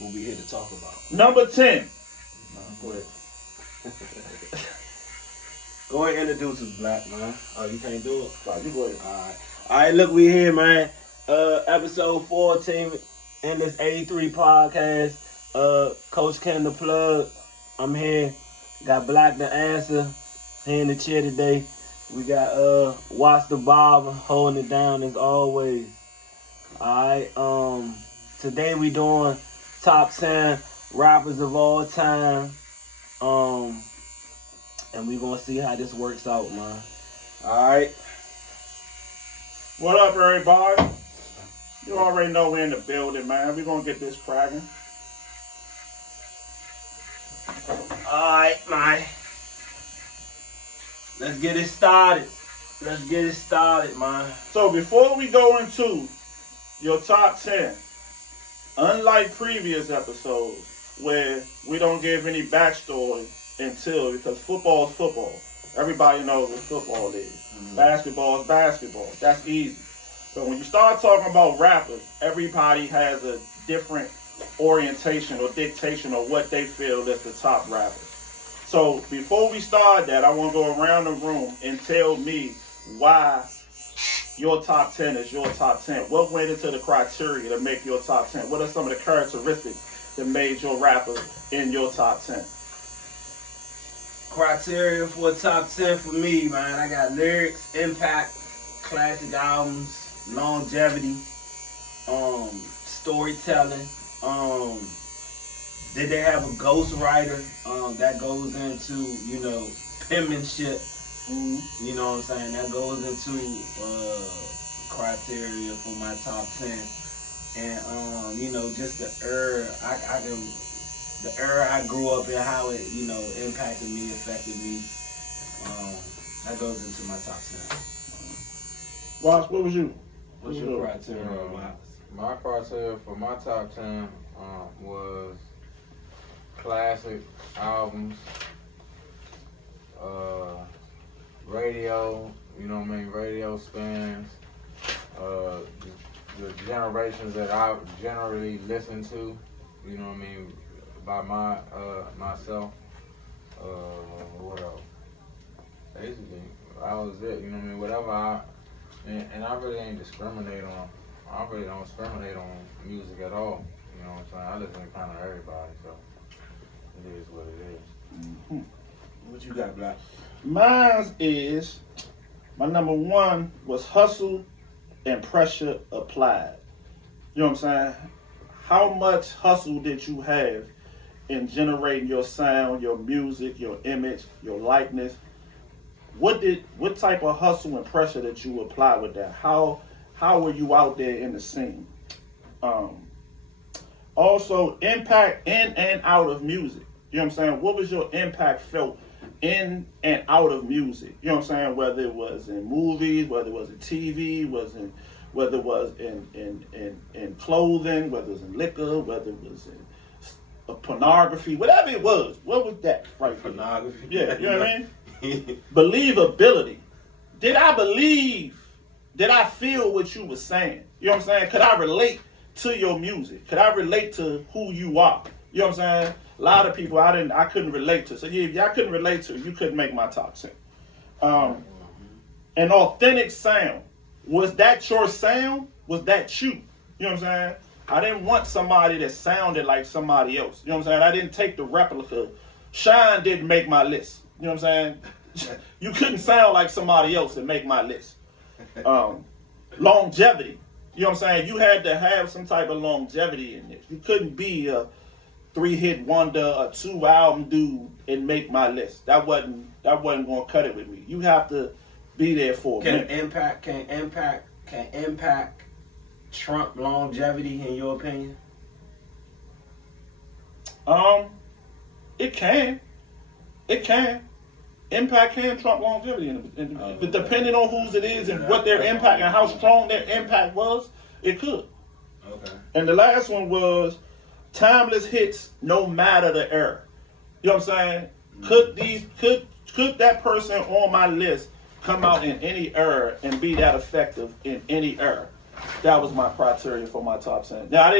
what we here to talk about. Number 10. Go ahead. Go ahead and introduce us, Black, man. Oh, you can't do it? Right, you go ahead. Alright, look, we here, man. Episode 14, TeamEndless83 Podcast. Coach Ken the Plug. I'm here. Got Black the Answer here in the chair today. We got Watzs the Barber holding it down as always. Alright, today we doing top 10 rappers of all time. And we gonna see how this works out, man. Alright. What up, everybody? You already know we're in the building, man. We're going to get this cracking. Alright, man. Let's get it started. Let's get it started, man. So before we go into your top 10, unlike previous episodes where we don't give any backstory until, because football is football. Everybody knows what football is. Mm-hmm. Basketball is basketball. That's easy. But when you start talking about rappers, everybody has a different orientation or dictation of what they feel is the top rappers. So before we start that, I want to go around the room and tell me why your top 10 is your top 10. What went into the criteria to make your top 10? What are some of the characteristics that made your rapper in your top 10? Criteria for a top 10 for me, man. I got lyrics, impact, classic albums, longevity, storytelling. Did they have a ghostwriter? That goes into, penmanship. Mm-hmm. You know what I'm saying? That goes into criteria for my top 10. And just the the era I grew up in, how it, impacted me, affected me. That goes into my top 10. Ross, what was you? What's your criteria, Ross? My criteria for my top 10 was classic albums, radio, radio spins, the generations that I generally listen to, by myself. What else? Basically, that was it. Whatever and I really ain't discriminate on. I really don't discriminate on music at all. You know what I'm saying? I listen to kind of everybody, so it is what it is. Mm-hmm. What you got, Black? Mine is, my number 1 was hustle and pressure applied. You know what I'm saying? How much hustle did you have in generating your sound, your music, your image, your likeness? What type of hustle and pressure did you apply with that? How were you out there in the scene? Also, impact in and out of music. You know what I'm saying? What was your impact felt in and out of music? You know what I'm saying? Whether it was in movies, whether it was in TV, whether it was in clothing, whether it was in liquor, whether it was in pornography, whatever it was. What was that? Right? Pornography. Yeah, you know what I mean? Believability. Did I believe? Did I feel what you were saying? You know what I'm saying? Could I relate to your music? Could I relate to who you are? You know what I'm saying? A lot of people I couldn't relate to. So yeah, I couldn't relate to. You couldn't make my top 10. An authentic sound. Was that your sound? Was that you? You know what I'm saying? I didn't want somebody that sounded like somebody else. You know what I'm saying? I didn't take the replica. Shine didn't make my list. You know what I'm saying? You couldn't sound like somebody else and make my list. Longevity. You know what I'm saying? You had to have some type of longevity in this. You couldn't be a 3-hit wonder, a 2-album dude and make my list. That wasn't going to cut it with me. You have to be there for me. Can impact trump longevity in your opinion? It can. Impact can trump longevity, but depending on whose it is and what their impact and how strong their impact was, it could. Okay. And the last one was timeless hits, no matter the era. You know what I'm saying? Could that person on my list come out in any era and be that effective in any era? That was my criteria for my top 10. Now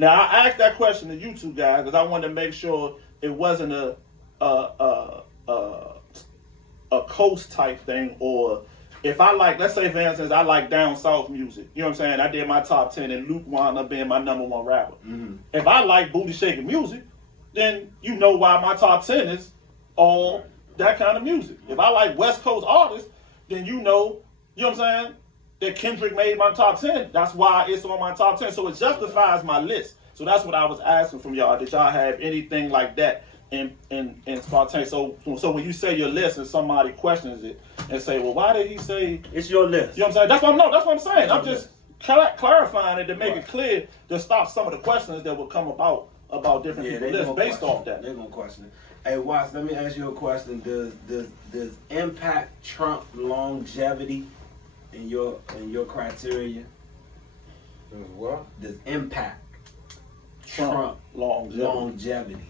Now I asked that question to you two guys because I wanted to make sure it wasn't a coast type thing, or if I like, let's say for instance, I like down south music. You know what I'm saying? I did my top 10 and Luke wound up being my number one rapper. Mm-hmm. If I like booty shaking music, then you know why my top 10 is all that kind of music. If I like West Coast artists, then you know what I'm saying, that Kendrick made my top 10. That's why it's on my top 10. So it justifies my list. So that's what I was asking from y'all. Did y'all have anything like that in spontaneous? So when you say your list and somebody questions it and say, well, why did he say it's your list? You know what I'm saying? That's what I'm saying. I'm just clarifying it to make it clear to stop some of the questions that will come about different people's lists based off that. They're gonna question it. Hey, Watts, let me ask you a question. Does impact trump longevity in your criteria? Does what? Does impact trump longevity?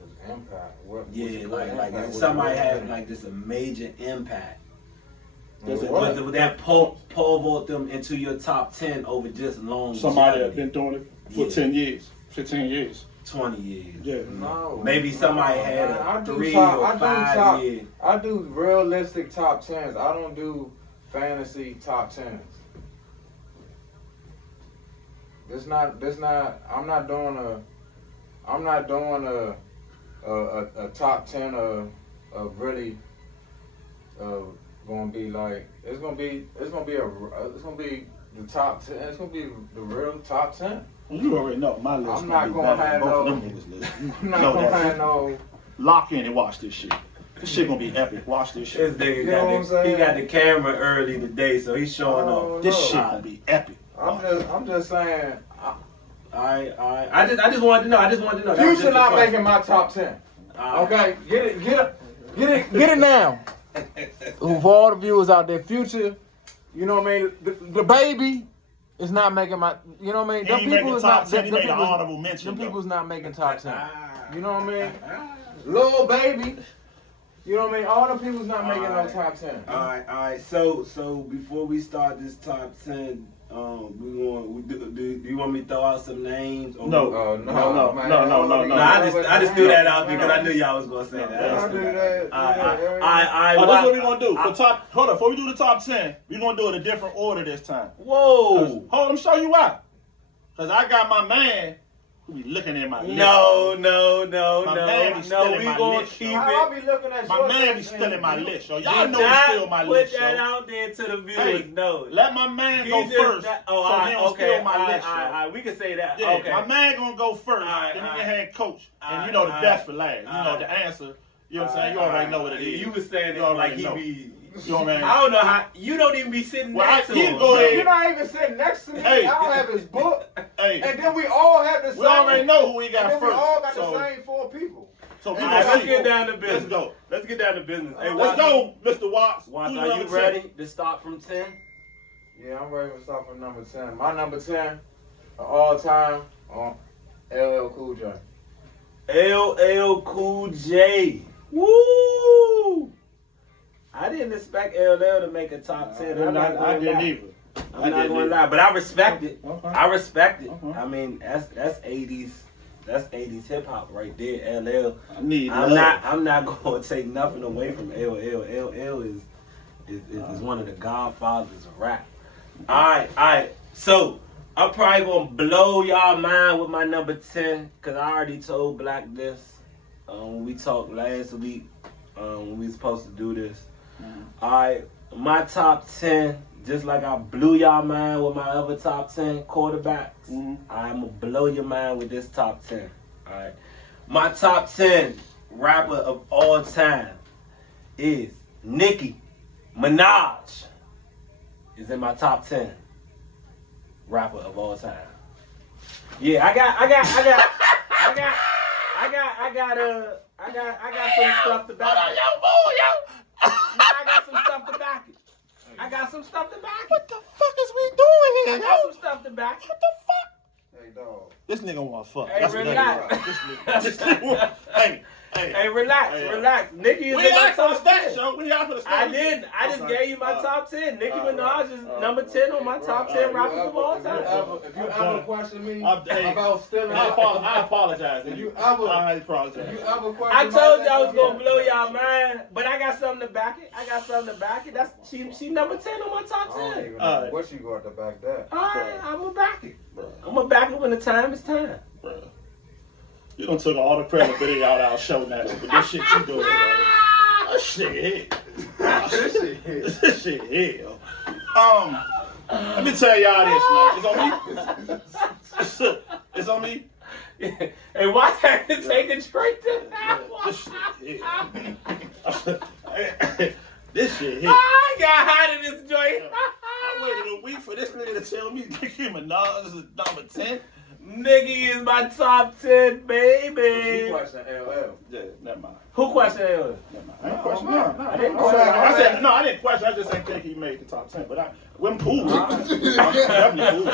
Does impact? What? Yeah, like somebody had like this a major impact. Does it what? Would that pole vault them into your top 10 over just longevity? Somebody that's been doing it for 10 years, 15 years. 20 years. Yeah. No. Maybe somebody had a 3 or 5 years. I do realistic top 10s. I don't do fantasy top 10s. I'm not doing a top 10 of really gonna be like it's gonna be the top 10. It's gonna be the real top 10. You already know my list. I'm not gonna have no. I'm not gonna have no. Lock in and watch this shit. This shit gonna be epic. Watch this shit. This nigga he got the camera early today, so he's showing off. This shit gonna be epic. I'm just saying. I just wanted to know. Future not making my top 10. Okay, get it now. For all the viewers out there, Future, you know what I mean. The baby is not making my. You know what I mean. Them people is not. Them people's not making top 10. You know what I mean. Lil Baby. You know what I mean? All the people's not making no top 10. All right. So before we start this top 10, do you want me to throw out some names? Or No. I just threw that out because I knew y'all was gonna say that. I'll do that. That's what we're gonna do. Hold on, before we do the top 10, we're gonna do it a different order this time. Whoa! Hold on, let me show you why. Cause I got my man who be looking at my list. No. We gonna keep it. I'll be looking at my man be stealing my list, yo. Y'all know he steal my list, yo. Put that out there to the viewers. Hey, no. Let my man go first. So he don't steal my list, yo. All right, we can say that. Yeah, okay. my man gonna go first. Then he can have coach. And you know the best for last. You know the answer. You know what I'm saying? You already know what it is. You was saying it like he be. You know what I mean? I don't know how. You don't even be sitting next to him. You're not even sitting next to me. Hey. I don't have his book. Hey. And then we all have the same. We already know who we got and first. We all got the same 4 people. So let's get down to business. Let's go. Let's get down to business. Hey, let's go, Mr. Watts. Watts, are you ready to start from 10? Yeah, I'm ready to start from number 10. My number 10 of all time LL Cool J. LL Cool J. Woo! I didn't expect LL to make a top 10. I didn't either. I'm not gonna lie, but I respect it. Okay. I respect it. Okay. I mean, that's 80s. That's 80s hip hop right there. LL. I'm not gonna take nothing away from LL. LL is one of the godfathers of rap. All right. So I'm probably gonna blow y'all mind with my number 10 because I already told Black this when we talked last week when we was supposed to do this. All right, my top 10, just like I blew y'all mind with my other top 10 quarterbacks, I'm gonna blow your mind with this top 10. All right, my top 10 rapper of all time is Nicki Minaj. Is in my top 10 rapper of all time. Yeah, I got some stuff to back it. I got some stuff to back it. What the fuck is we doing here? I got some stuff to back it. What the fuck? Hey, dog. This nigga want to fuck. Hey, That's what relax. that is. This nigga want. Hey, relax. Nicki is We in my out for the top stats, 10. show. We out for the stats. I didn't. I just gave you my top 10. Nicki Minaj is number 10 on my top 10 rappers of all time. If you ever question me Hey, about stealing, I apologize. If you ever, I apologize. if you ever question I told you I was that, gonna blow y'all mind, but I got something to back it. That's she number 10 on my top I don't 10. even know what you got to back that. Alright, I'm gonna back it. I'm gonna back it when the time is time. Bruh. You done took all the credibility out of our show now, but this shit you doing, man. That shit hit. This shit hit, yo. Let me tell y'all this, man. It's on me. It's on me. Hey, why can't you take it straight to that one? This shit hit. This shit hit. I got hot in this joint. I waited a week for this nigga to tell me Nicki Minaj is number 10. Nicki is my top 10, baby. You question LL. Yeah, never mind. Who questioned it? Never mind. I didn't question him. I didn't question it. I said, no, I didn't question. I just didn't think he made the top 10. But I'm cool. I'm definitely cool.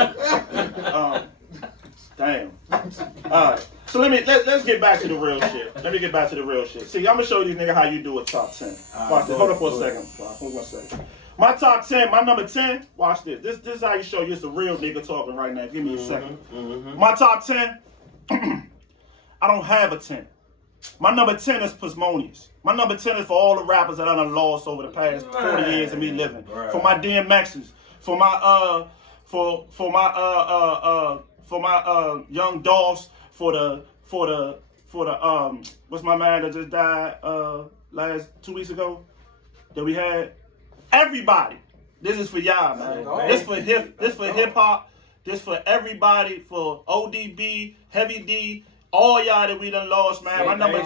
Damn. All right. So let's get back to the real shit. Let me get back to the real shit. See, I'm gonna show you nigga how you do a top 10. Watch this. Hold on for a second. Hold on 1 second. My top 10, my number 10. Watch this. This is how you show you it's a real nigga talking right now. Give me a second. My top 10. I don't have a 10. My number 10 is Pismonius. My number 10 is for all the rappers that I done lost over the past 40 years of me living. Right. For my DMXs. For my young Dolphs. For the what's my man that just died last 2 weeks ago that we had. Everybody. This is for y'all, man. This for hip hop. This for everybody. For ODB, Heavy D, all y'all that we done lost, man. My number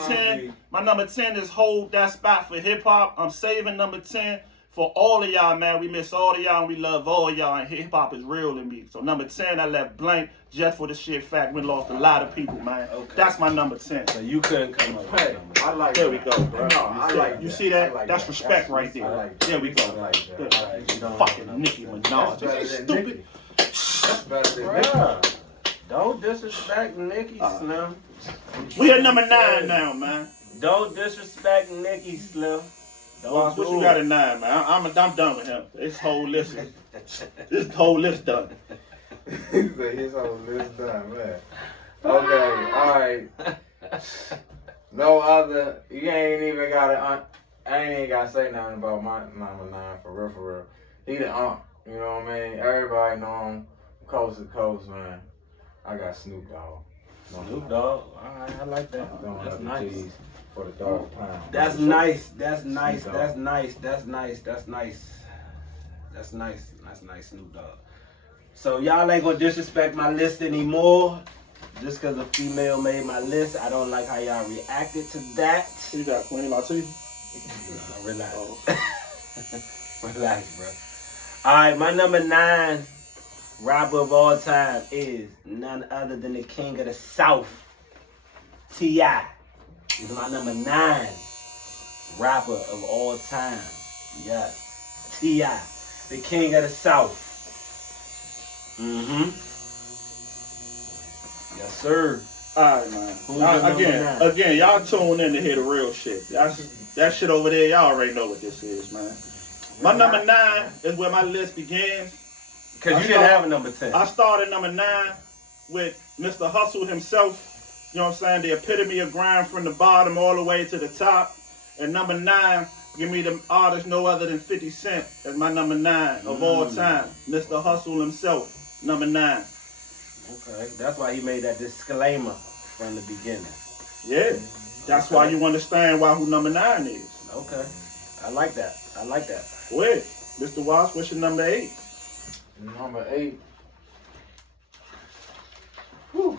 10 is hold that spot for hip hop. I'm saving number 10 for all of y'all, man. We miss all of y'all and we love all y'all. And hip hop is real to me. So number 10, I left blank just for the shit fact. We lost a lot of people, man. Okay. That's my number 10. So you couldn't come up with number 10. I like there that. we go, bro. No, I like you that. see that? Like That's that. respect right there. Like there we go. Like that. Fucking Nicki Minaj. Is he stupid? That's better than Bruh, don't disrespect Nicki, Slim. We at number 9 now, man. Don't disrespect Nicki, Slim. What you got at 9, man? I'm done with him. This whole list done. He said his whole list done, man. Okay, alright. No other. You ain't even gotta. I ain't even gotta say nothing about my number 9 for real. He the you know what I mean? Everybody know him coast to coast, man. I got Snoop Dogg. Snoop Dogg. Alright, I like that. That's nice. For the dog pound. That's nice, Snoop Dogg. So y'all ain't gonna disrespect my list anymore. Just cause a female made my list. I don't like how y'all reacted to that. You got Queen Latifah? Relax. Relax, bro. Alright, my number 9 rapper of all time is none other than the king of the South, T.I. He's my number 9 rapper of all time. Yes. T.I. The king of the South. Yes, sir. Alright, man. Again, y'all tune in to hear the real shit. That shit over there, y'all already know what this is, man. My number 9 is where my list begins. Because you didn't have a number 10. I started number 9 with Mr. Hustle himself. You know what I'm saying? The epitome of grind from the bottom all the way to the top. And number 9, give me the artist no other than 50 Cent as my number 9 of all time. Mr. Hustle himself, number 9. Okay, that's why he made that disclaimer from the beginning. Yeah, that's why you understand who number 9 is. Okay, I like that. Go ahead. Mr. Watts, what's your number 8? Number 8. Whew.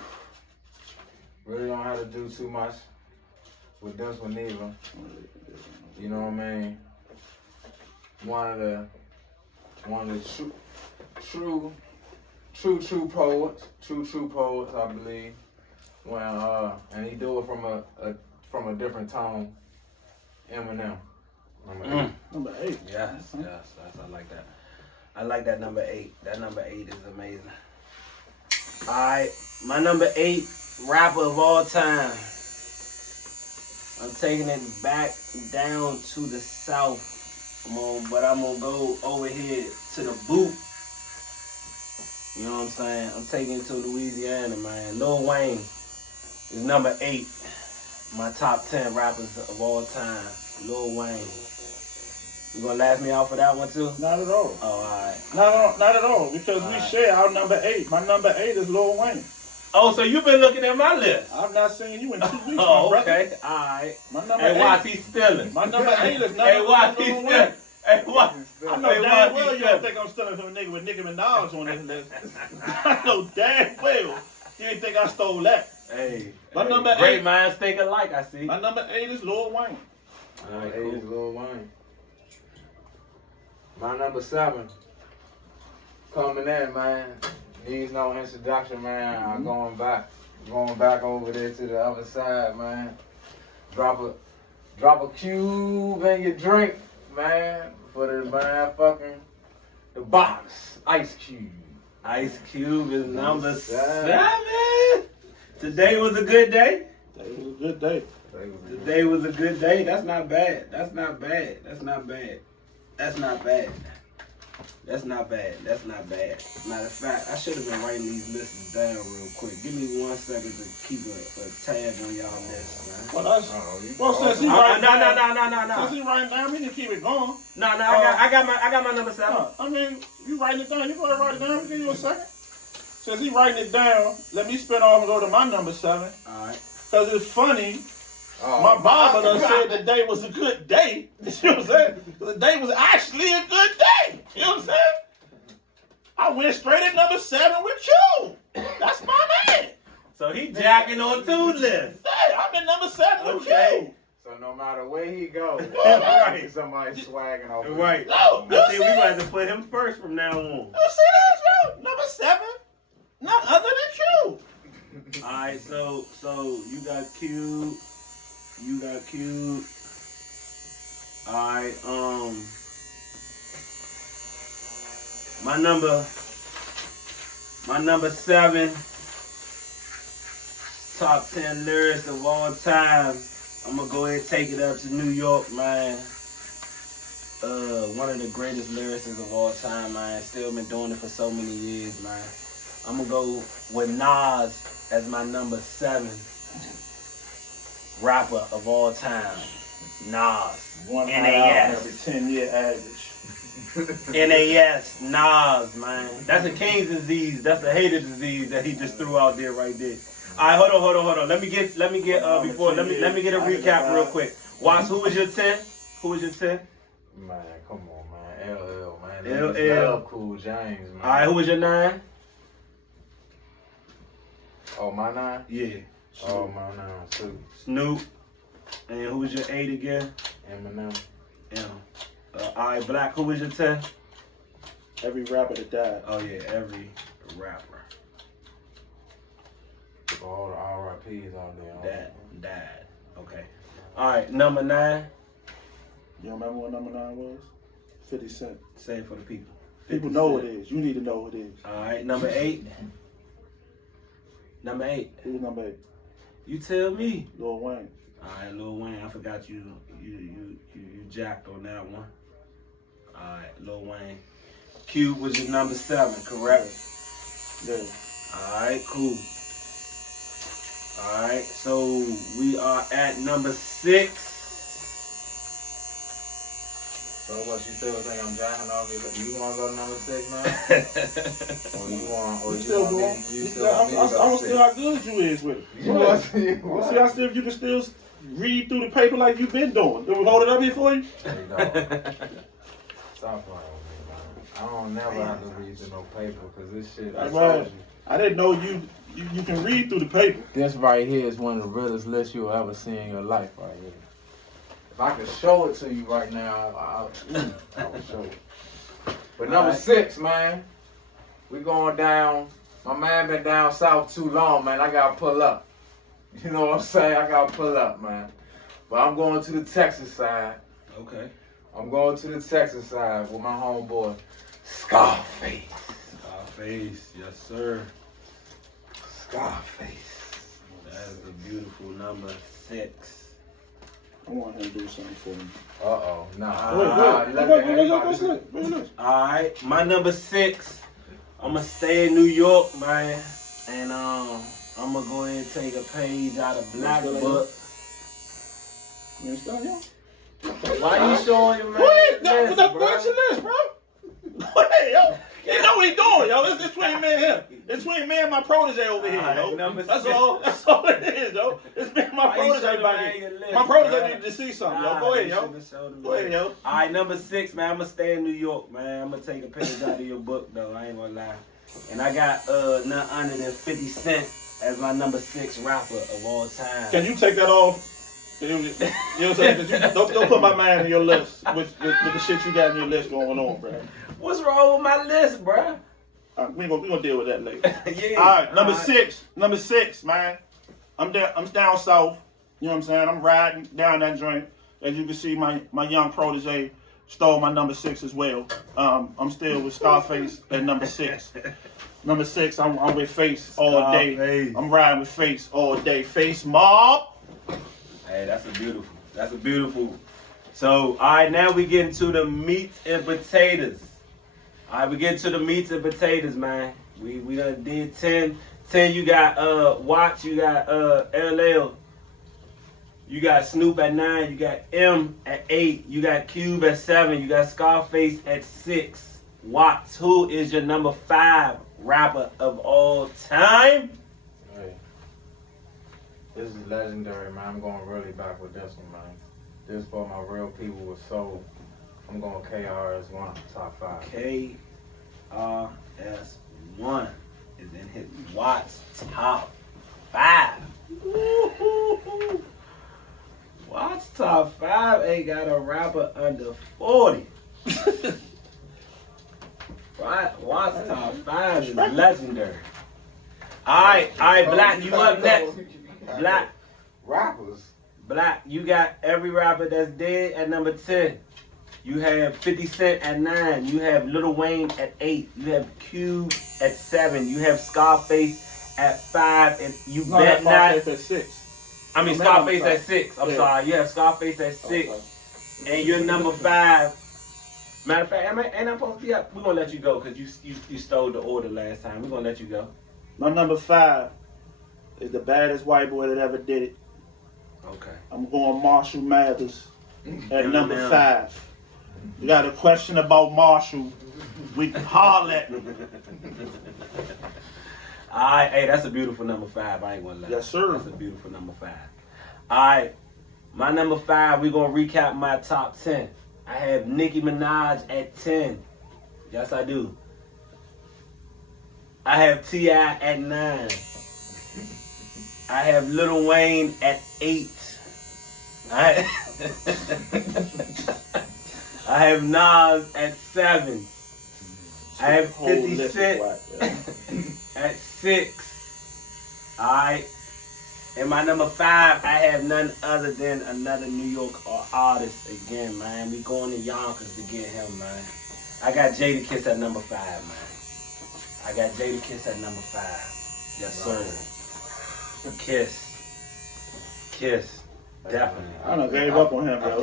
Really don't have to do too much with this one either. You know what I mean? One of the true poets, I believe. When and he do it from a different tone. Eminem. Number 8. Yes, I like that. I like that number 8. That number 8 is amazing. Alright. My number 8 rapper of all time. I'm taking it back down to the South. But I'm gonna go over here to the boot. You know what I'm saying? I'm taking it to Louisiana, man. Lil Wayne is number 8. My top 10 rappers of all time. Lil Wayne. You gonna laugh me out for that one too? Not at all. Oh, alright. Not at all. Because we share our number 8. My number 8 is Lil Wayne. Oh, so you've been looking at my list? I've not seen you in 2 weeks, Oh, my okay. brother. Alright. My number Hey, 8. Watzs, he's stealing. My number 8 is Hey, Watzs, he's Lil stealing. Wayne. Hey, Watzs. I know Hey, damn Watzs, well he's you don't think I'm stealing from a nigga with Nicki Minaj on this list. I know damn well you ain't think I stole that. Hey. My number 8. Great minds think alike, I see. My number 8 is Lil Wayne. Alright, Eight is cool. Lil Wayne. My number 7. Coming in, man. Needs no introduction, man. I'm going back over there to the other side, man. Drop a cube in your drink, man. For the the box Ice Cube. Ice Cube is number 7. 7. Today was a good day. That was a good day. Today was a good day. That's not bad. That's not bad. That's not bad. That's not bad. That's not bad. That's not bad. Matter of fact, I should have been writing these lists down real quick. Give me 1 second to keep a tab on y'all list, man. Well, since he writing No. since he writing down, we can keep it going. No, I got my number 7. I mean, you writing it down. You go ahead and write it down. We'll give you a second. Since he writing it down, let me spin off and go to my number 7. All right. Because it's funny. Oh, My Bible done said the day was a good day. You know what I'm saying? The day was actually a good day. You know what I'm saying? I went straight at number 7 with you. That's my man. So he jacking on 2 lists. Hey, I'm at number 7 with you. So no matter where he goes, Right. somebody swagging off. Right. No, I think we might have to put him first from now on. You see that, yo? Number 7? None other than you. All right, so you got Q. You got Q. All right, my number 7, top 10 lyrics of all time. I'm gonna go ahead and take it up to New York, man. One of the greatest lyricists of all time, man. Still been doing it for so many years, man. I'm gonna go with Nas as my number 7 rapper of all time. Nas. One NAS. every 10-year average. NAS. Nas, man. That's a King's disease. That's a hater disease that he just threw out there right there. All right, hold on. Let me get a recap real quick. Watzs, who was your 10? Man, come on, man. LL, man. LL. Love Cool James, man. All right, who was your 9? Oh, my 9? Yeah. Oh, my 9, too. Snoop. And who was your 8 again? Eminem. All right, Black, who was your 10? Every rapper that died. Oh, yeah, every rapper For all the RIPs out there. that died. Okay. All right, number 9. You remember what number 9 was? 50 Cent. Say it for the people. People know what it is. You need to know what it is. All right, number 8. Number 8. Who was number 8? You tell me. Lil Wayne. All right, Lil Wayne. I forgot you jacked on that one. All right, Lil Wayne. Cube was your number 7, correct? Yeah. All right, cool. All right, so we are at number 6. So what, you still think I'm jacking off? You want to go to number 6, man? Or you want I'm still see how good you is with it. You want to see Let's see how still you can still read through the paper like you've been doing. Did we hold it up here for you? Hey, dog. Stop playing with me, man. I don't never have to read through no paper because this shit, I told you. I didn't know you can read through the paper. This right here is one of the realest lists you'll ever see in your life right here. If I could show it to you right now, I would show it. But number 6, man, we going down. My man been down south too long, man. I got to pull up. You know what I'm saying? I got to pull up, man. But I'm going to the Texas side. Okay. I'm going to the Texas side with my homeboy, Scarface. Scarface, yes sir. Scarface. That is a beautiful number 6. I want him to do something for me. Nah. Wait. Alright, my number 6. I'm going to stay in New York, man. And I'm going to go ahead and take a page out of Black Book. You understand, yo? Why you showing your man? What's your list, bro? Go ahead, yo. You know what he doing, yo. It's between me and him. It's between me and my protege over here, yo. That's all. That's all it is, yo. It's me and my protege back here. My protege needed to see something, yo. Go ahead, yo. Go ahead, yo. All right, number 6, man. I'm gonna stay in New York, man. I'm gonna take a page out of your book, though. I ain't gonna lie. And I got none under than 50 Cent as my number 6 rapper of all time. Can you take that off? You know what I'm saying? Don't put my man in your list with the shit you got in your list going on, bro. What's wrong with my list, bro? We gonna deal with that later. Yeah. All right, number 6, man. I'm down south. You know what I'm saying? I'm riding down that joint. As you can see, my young protege stole my number 6 as well. I'm still with Scarface at number 6. Number 6, I'm with Face all day. I'm riding with Face all day. Face mob. Hey, that's a beautiful. So, all right, now we get into the meats and potatoes. All right, we get to the meats and potatoes, man. We done did 10. 10, you got Watzs, you got LL. You got Snoop at 9, you got M at 8, you got Cube at 7, you got Scarface at 6. Watzs, who is your number 5 rapper of all time? Hey. This is legendary, man. I'm going really back with this one, man. This for my real people with soul. I'm going KRS-One, top 5. KRS-One is in his Watzs top 5. Woo-hoo-hoo. Watzs top 5 ain't got a rapper under 40. Watzs top 5 is legendary. Alright, Black, you up next. Black. Rappers. Black, you got every rapper that's dead at number 10. You have 50 Cent at 9. You have Lil Wayne at 8. You have Cube at 7. You have Scarface at 5. And you bet not. Scarface at 6. I mean, Scarface at 6. I'm sorry. You have Scarface at 6. Okay. And you're number 5. Matter of fact, ain't I supposed to be up? We're going to let you go because you stole the order last time. We're going to let you go. My number 5 is the baddest white boy that ever did it. Okay. I'm going Marshall Mathers at number 5. You got a question about Marshall, we can holler at me. Alright, hey, that's a beautiful number 5. I ain't gonna lie. Yes, sir. That's a beautiful number 5. Alright, my number 5, we're gonna recap my top 10. I have Nicki Minaj at 10. Yes, I do. I have T.I. at 9. I have Lil Wayne at 8. I have Nas at 7. I have 50 Cent at 6. Alright. And my number 5, I have none other than another New York artist again, man. We going to Yonkers to get him, man. I got Jadakiss at number 5, man. I got Jadakiss at number 5. Yes, sir. Kiss. Definitely. I done gave up on him, bro. I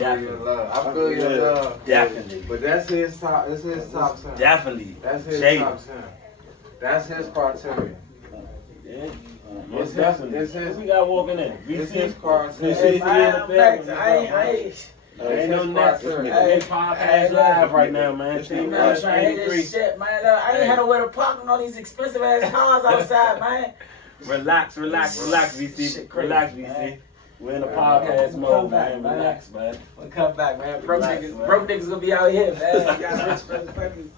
feel your love. Definitely. But that's his top. That's his top 10. Definitely. That's his top 10. That's his criteria. Yeah. It's his. We got walking in. It's his criteria. Ain't no next. Podcast live right now, man. Shit, man. I ain't had nowhere to park on all these expensive ass cars outside, man. Relax, VC. Relax, VC. We're in a podcast mode, man. Relax, man. We'll come back, man. Broke niggas gonna be out here, man. You got rich motherfuckers.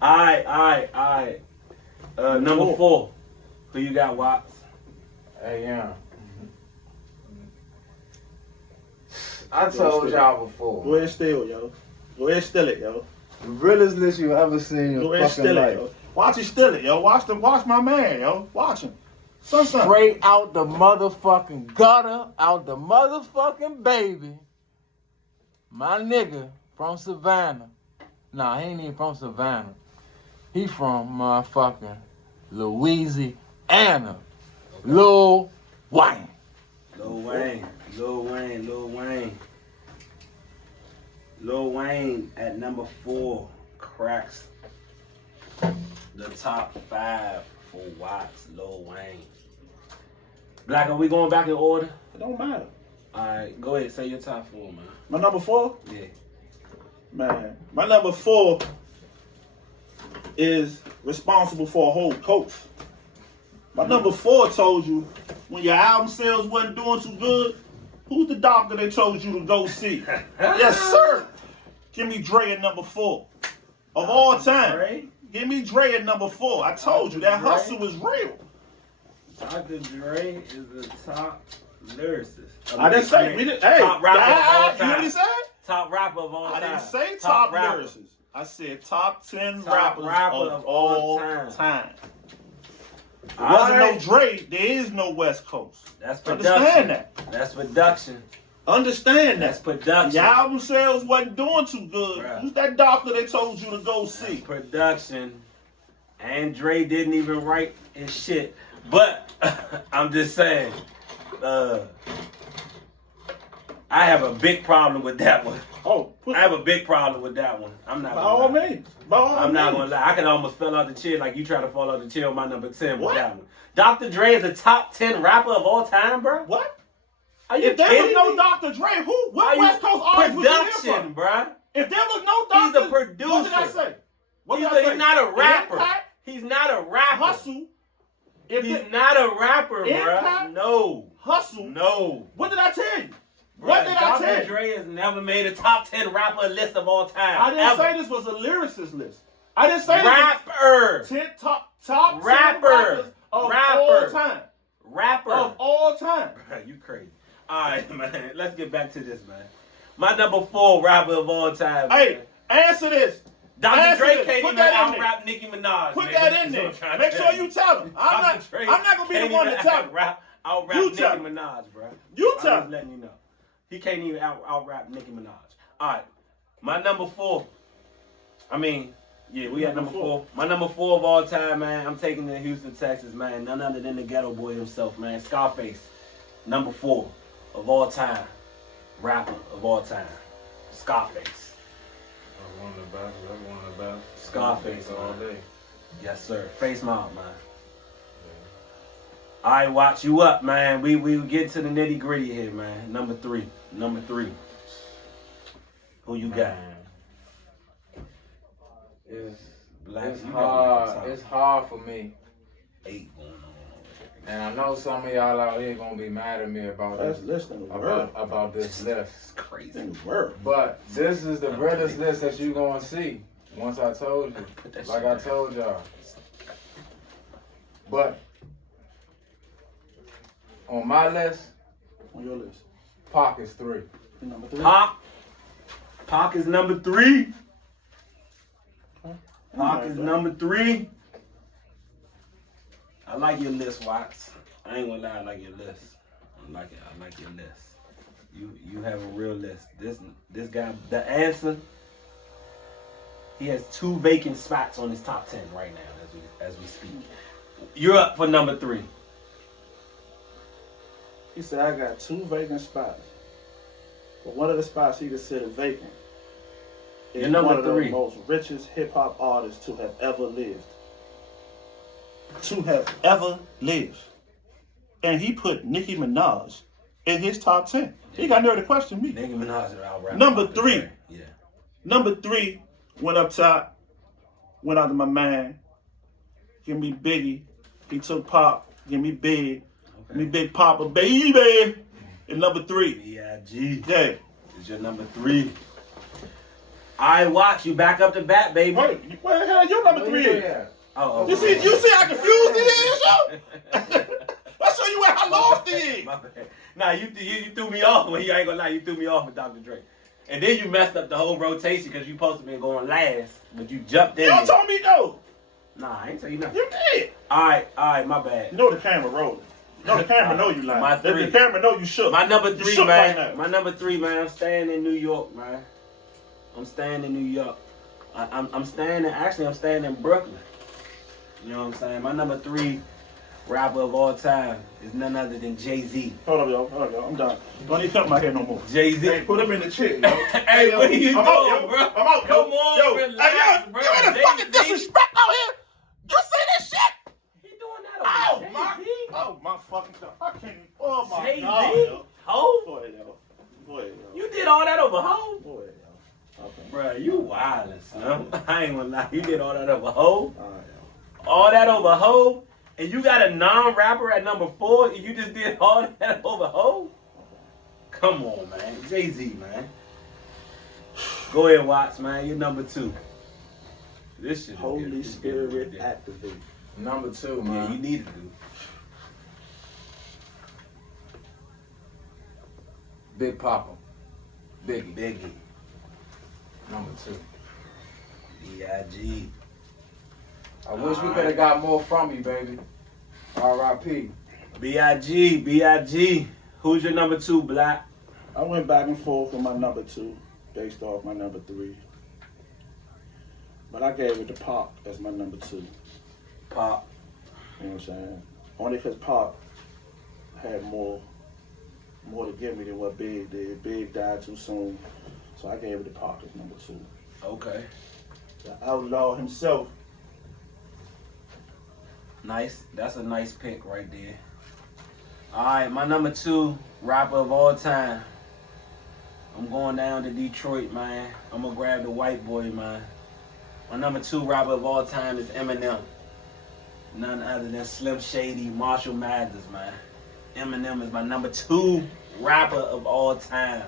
Alright. Number 4. Who you got, Watzs? Hey, yeah. I told y'all before. Go ahead and steal, yo. Go ahead and steal it, yo. The realest list you ever seen in your fucking life. Yo. Watch him steal it, yo. Watch my man, yo. Watch him. Straight out the motherfucking gutter, out the motherfucking baby. My nigga from Savannah. Nah, he ain't even from Savannah. He from motherfucking Louisiana. Anna. Lil Wayne. Lil Wayne. Lil Wayne. Lil Wayne. Lil Wayne at number 4 cracks the top 5 for Watt's. Lil Wayne. Black, are we going back in order? It don't matter. Alright, go ahead. Say your top 4, man. My number 4? Yeah. Man, my number 4 is responsible for a whole coach. My number 4 told you when your album sales wasn't doing too good, who's the doctor they told you to go see? Yes, sir. Give me Dre at number 4. Of all time. Dre? Give me Dre at number 4. I told you that Dre? hustle is real. Dr. Dre is the top lyricist. I didn't say we didn't. Hey, top rapper of all you time. know what he said? Top rapper of all time. I didn't say top rapper. lyricists. I said top 10 Top rappers rapper of all time. There All wasn't right. no Dre. There is no West Coast. That's production. Understand that. That's production. Understand That's that. production. Your album sales wasn't doing too good. Bruh. Who's that doctor they told you to go see? Production. And Dre didn't even write his shit. But I'm just saying, I have a big problem with that one. Oh, I have a big problem with that one. I'm not by gonna all lie. means. By all I'm not means. gonna lie. I could almost fell out the chair like you try to fall out the chair on my number 10 What? with that one. Dr. Dre is the top 10 rapper of all time, bro. What? Are you If there kidding was no me? Dr. Dre, who? Are What you- West Coast artist was he here production, from? bro. If there was no He's Dr. a producer. What did I say? What He's, did I say? he's not a rapper. Impact, He's not a rapper. hustle. If He's it- not a rapper, bro. Impact? No. hustle. No. What did I tell you? Bruh, What did I Dr. tell you? Dre has never made a top 10 rapper list of all time. I didn't ever. say this was a lyricist list. I didn't say Rapper. this was 10 top 10 Rapper. rappers of Rapper. all time. Rapper. Of all time. Bruh, you crazy. All right, man. Let's get back to this, man. My number 4 rapper of all time. Hey, answer this. Dr. answer Dre this. can't Put even that in there. out-rap Nicki Minaj. Put nigga. that in That's what there. I'm trying to Make tell sure you tell him. I'm not Dre going to be the can't one to even tell him. out-rap You Nicki tell him. Minaj, bro. You I'm tell just him. letting you know. He can't even out-rap Nicki Minaj. All right. My number 4. I mean, yeah, we at number 4. My number 4 of all time, man. I'm taking it to Houston, Texas, man. None other than the ghetto boy himself, man. Scarface. Number 4 of all time. Rapper of all time. Scarface. That's one of the best. That's one of the best. Scarface, all man. day. Yes, sir. Face mob, man. All right, watch you up, man. We get to the nitty gritty here, man. Number 3. Number 3. Who you got? Man. Black. It's You got hard. top It's hard for me. 8 going on. And I know some of y'all out here gonna be mad at me about That's this, listening to word. about this list. It's crazy. Listening to word. But this is the realest list that you gonna see. Once I told you, Put that like shit I down. told y'all. But on my list, On your list. Pac is 3. Number 3. Pac is number 3. Pac Alright, is bro. number 3. I like your list, Watts. I ain't gonna lie, I like your list. I like your list. You have a real list. This guy, the answer. He has 2 vacant spots on his top 10 right now as we speak. You're up for number 3. He said, I got 2 vacant spots. But one of the spots he considered vacant is You're number one of 3. the most richest hip-hop artists to have ever lived. To have ever lived. And he put Nicki Minaj in his top 10. He got nerve to question me. Nicki Minaj is out right. Number 3. Yeah. Number 3 went up top, went out to my man. Give me Biggie. He took Pop. Give me Big. Give me Big Papa, baby. And number 3. B.I.G. Yeah. is your number 3. I watch you back up to bat, baby. Wait, where the hell your number 3 is? Oh, You see how confused it is, yo? I'll show you how lost he is. My bad. Nah, you threw me off. When I ain't gonna lie, you threw me off with Dr. Dre. And then you messed up the whole rotation because you supposed to be going last, but you jumped in. You there. told me no. Nah, I ain't tell you nothing. You did. All right, my bad. You know the camera rolling. You know the camera know you lying. My The 3. camera know you shook. My number You 3, shook man. right now. My number 3, man. I'm staying in New York, man. I'm staying in New York. I'm staying in Brooklyn. You know what I'm saying? My number 3 rapper of all time is none other than Jay-Z. Hold up, yo. I'm done. Don't even cut my hair no more. Jay-Z. Hey, put him in the chair, yo. Hey, what are you I'm doing, out, yo. bro? I'm out, yo. Come on, yo. relax, Hey, bro. yo, you the fucking disrespect out here. You see this shit? He doing that over Jay-Z? My fucking God. I can't. Oh my Jay-Z? God, yo. Ho? Go ahead, yo. You did all that over Ho? Go ahead, yo. Okay. Bro, you wildin', son. I ain't gonna lie. You did all that over Ho? All right, yo. All that over Ho? And you got a non-rapper at number 4 and you just did all that over Ho? Come on, man. Jay-Z, man. Go ahead, Watts, man. You're number 2. This shit is Holy getting Spirit ridiculous. activate. Number 2, Yeah, man. you need to do. Big Papa. Biggie. Biggie. Number 2. B.I.G. I wish we could have got more from you, baby. R.I.P. B.I.G. Who's your number 2, Black? I went back and forth with my number 2 based off my number 3. But I gave it to Pop as my number 2. Pop. You know what I'm saying? Only because Pop had more to give me than what Big did. Big died too soon. So I gave it to Pop as number 2. Okay. The outlaw himself. Nice. That's a nice pick right there. Alright, my number 2 rapper of all time. I'm going down to Detroit, man. I'm gonna grab the white boy, man. My number 2 rapper of all time is Eminem. None other than Slim Shady, Marshall Mathers, man. Eminem is my number 2 rapper of all time.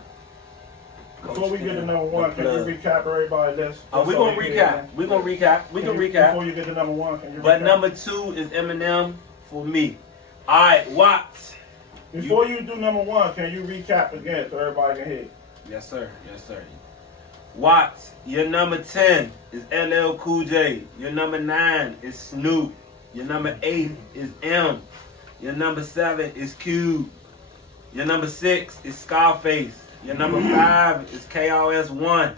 Before we get to number 1, can you recap everybody's list? Oh, we're gonna recap. We're gonna recap. We can recap. Before you get to number 1, can you recap? But number 2 is Eminem for me. Alright, Watts. Before you do number 1, can you recap again so everybody can hear? Yes, sir. Yes, sir. Watts, your number 10 is LL Cool J. Your number 9 is Snoop. Your number 8 is M. Your number 7 is Cube. Your number 6 is Scarface. Your number 5 is KRS-One.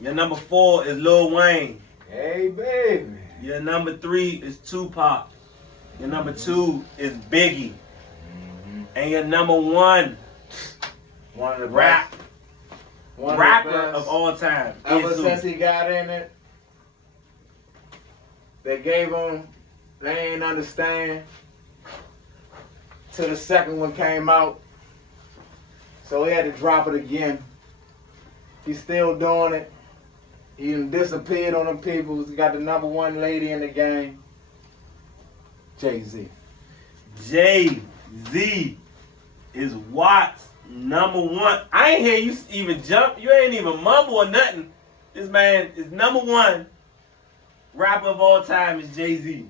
Your number 4 is Lil Wayne. Hey, baby. Your number 3 is Tupac. Your number 2 is Biggie. And your number 1 One of the rap best. One rapper the best. of all time. Ever is who? since he got in it, they gave him, they ain't understand. Till the second one came out. So he had to drop it again. He's still doing it. He done disappeared on them people. He got the number 1 lady in the game. Jay-Z. Jay-Z is Watts' number 1. I ain't hear you even jump. You ain't even mumble or nothing. This man is number 1 rapper of all time is Jay-Z.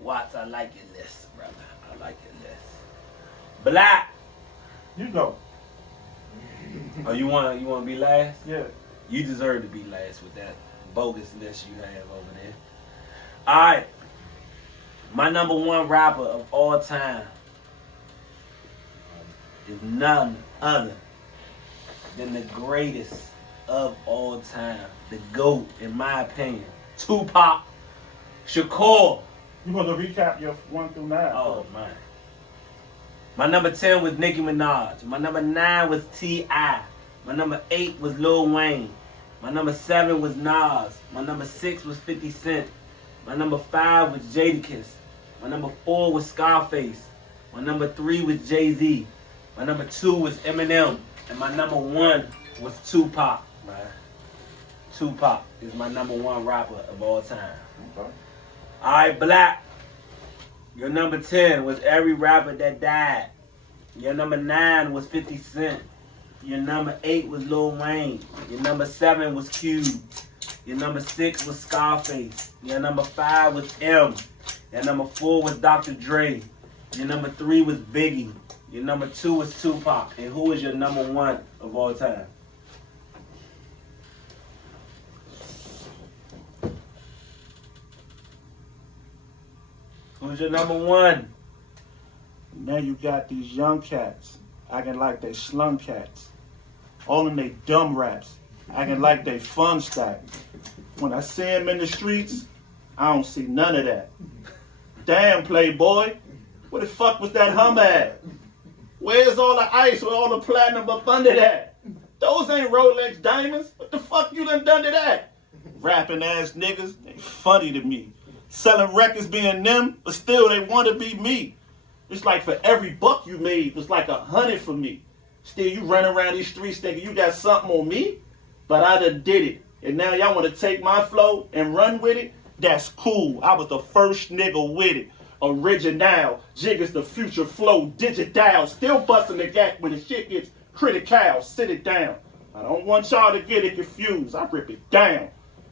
Watts, I like your list, brother. I like your list. Black. You go. Oh, you wanna be last? Yeah. You deserve to be last with that bogus list you have over there. Alright. My number 1 rapper of all time is none other than the greatest of all time. The GOAT, in my opinion. Tupac Shakur. You want to recap your 1 through 9? Oh, man. My number 10 was Nicki Minaj. My number 9 was T.I. My number 8 was Lil Wayne. My number 7 was Nas. My number 6 was 50 Cent. My number 5 was Jadakiss. My number 4 was Scarface. My number 3 was Jay-Z. My number 2 was Eminem. And my number 1 was Tupac, man. Tupac is my number 1 rapper of all time. Okay. Alright, Black. Your number 10 was every rapper that died. Your number 9 was 50 Cent. Your number 8 was Lil Wayne. Your number 7 was Cube. Your number 6 was Scarface. Your number 5 was M. Your number 4 was Dr. Dre. Your number 3 was Biggie. Your number 2 was Tupac. And who is your number 1 of all time? Who's your number 1? Now you got these young cats acting like they slum cats. All in they dumb raps, acting like they fun stack. When I see them in the streets, I don't see none of that. Damn, Playboy. Where the fuck was that hum at? Where's all the ice with all the platinum up under that? Those ain't Rolex diamonds. What the fuck you done to that? Rapping ass niggas, they funny to me. Selling records being them, but still they want to be me. It's like for every buck you made, it's like 100 for me. Still you run around these streets thinking you got something on me? But I done did it. And now y'all want to take my flow and run with it? That's cool. I was the first nigga with it. Original, jig is the future flow, digital. Still busting the gap when the shit gets critical. Sit it down. I don't want y'all to get it confused. I rip it down.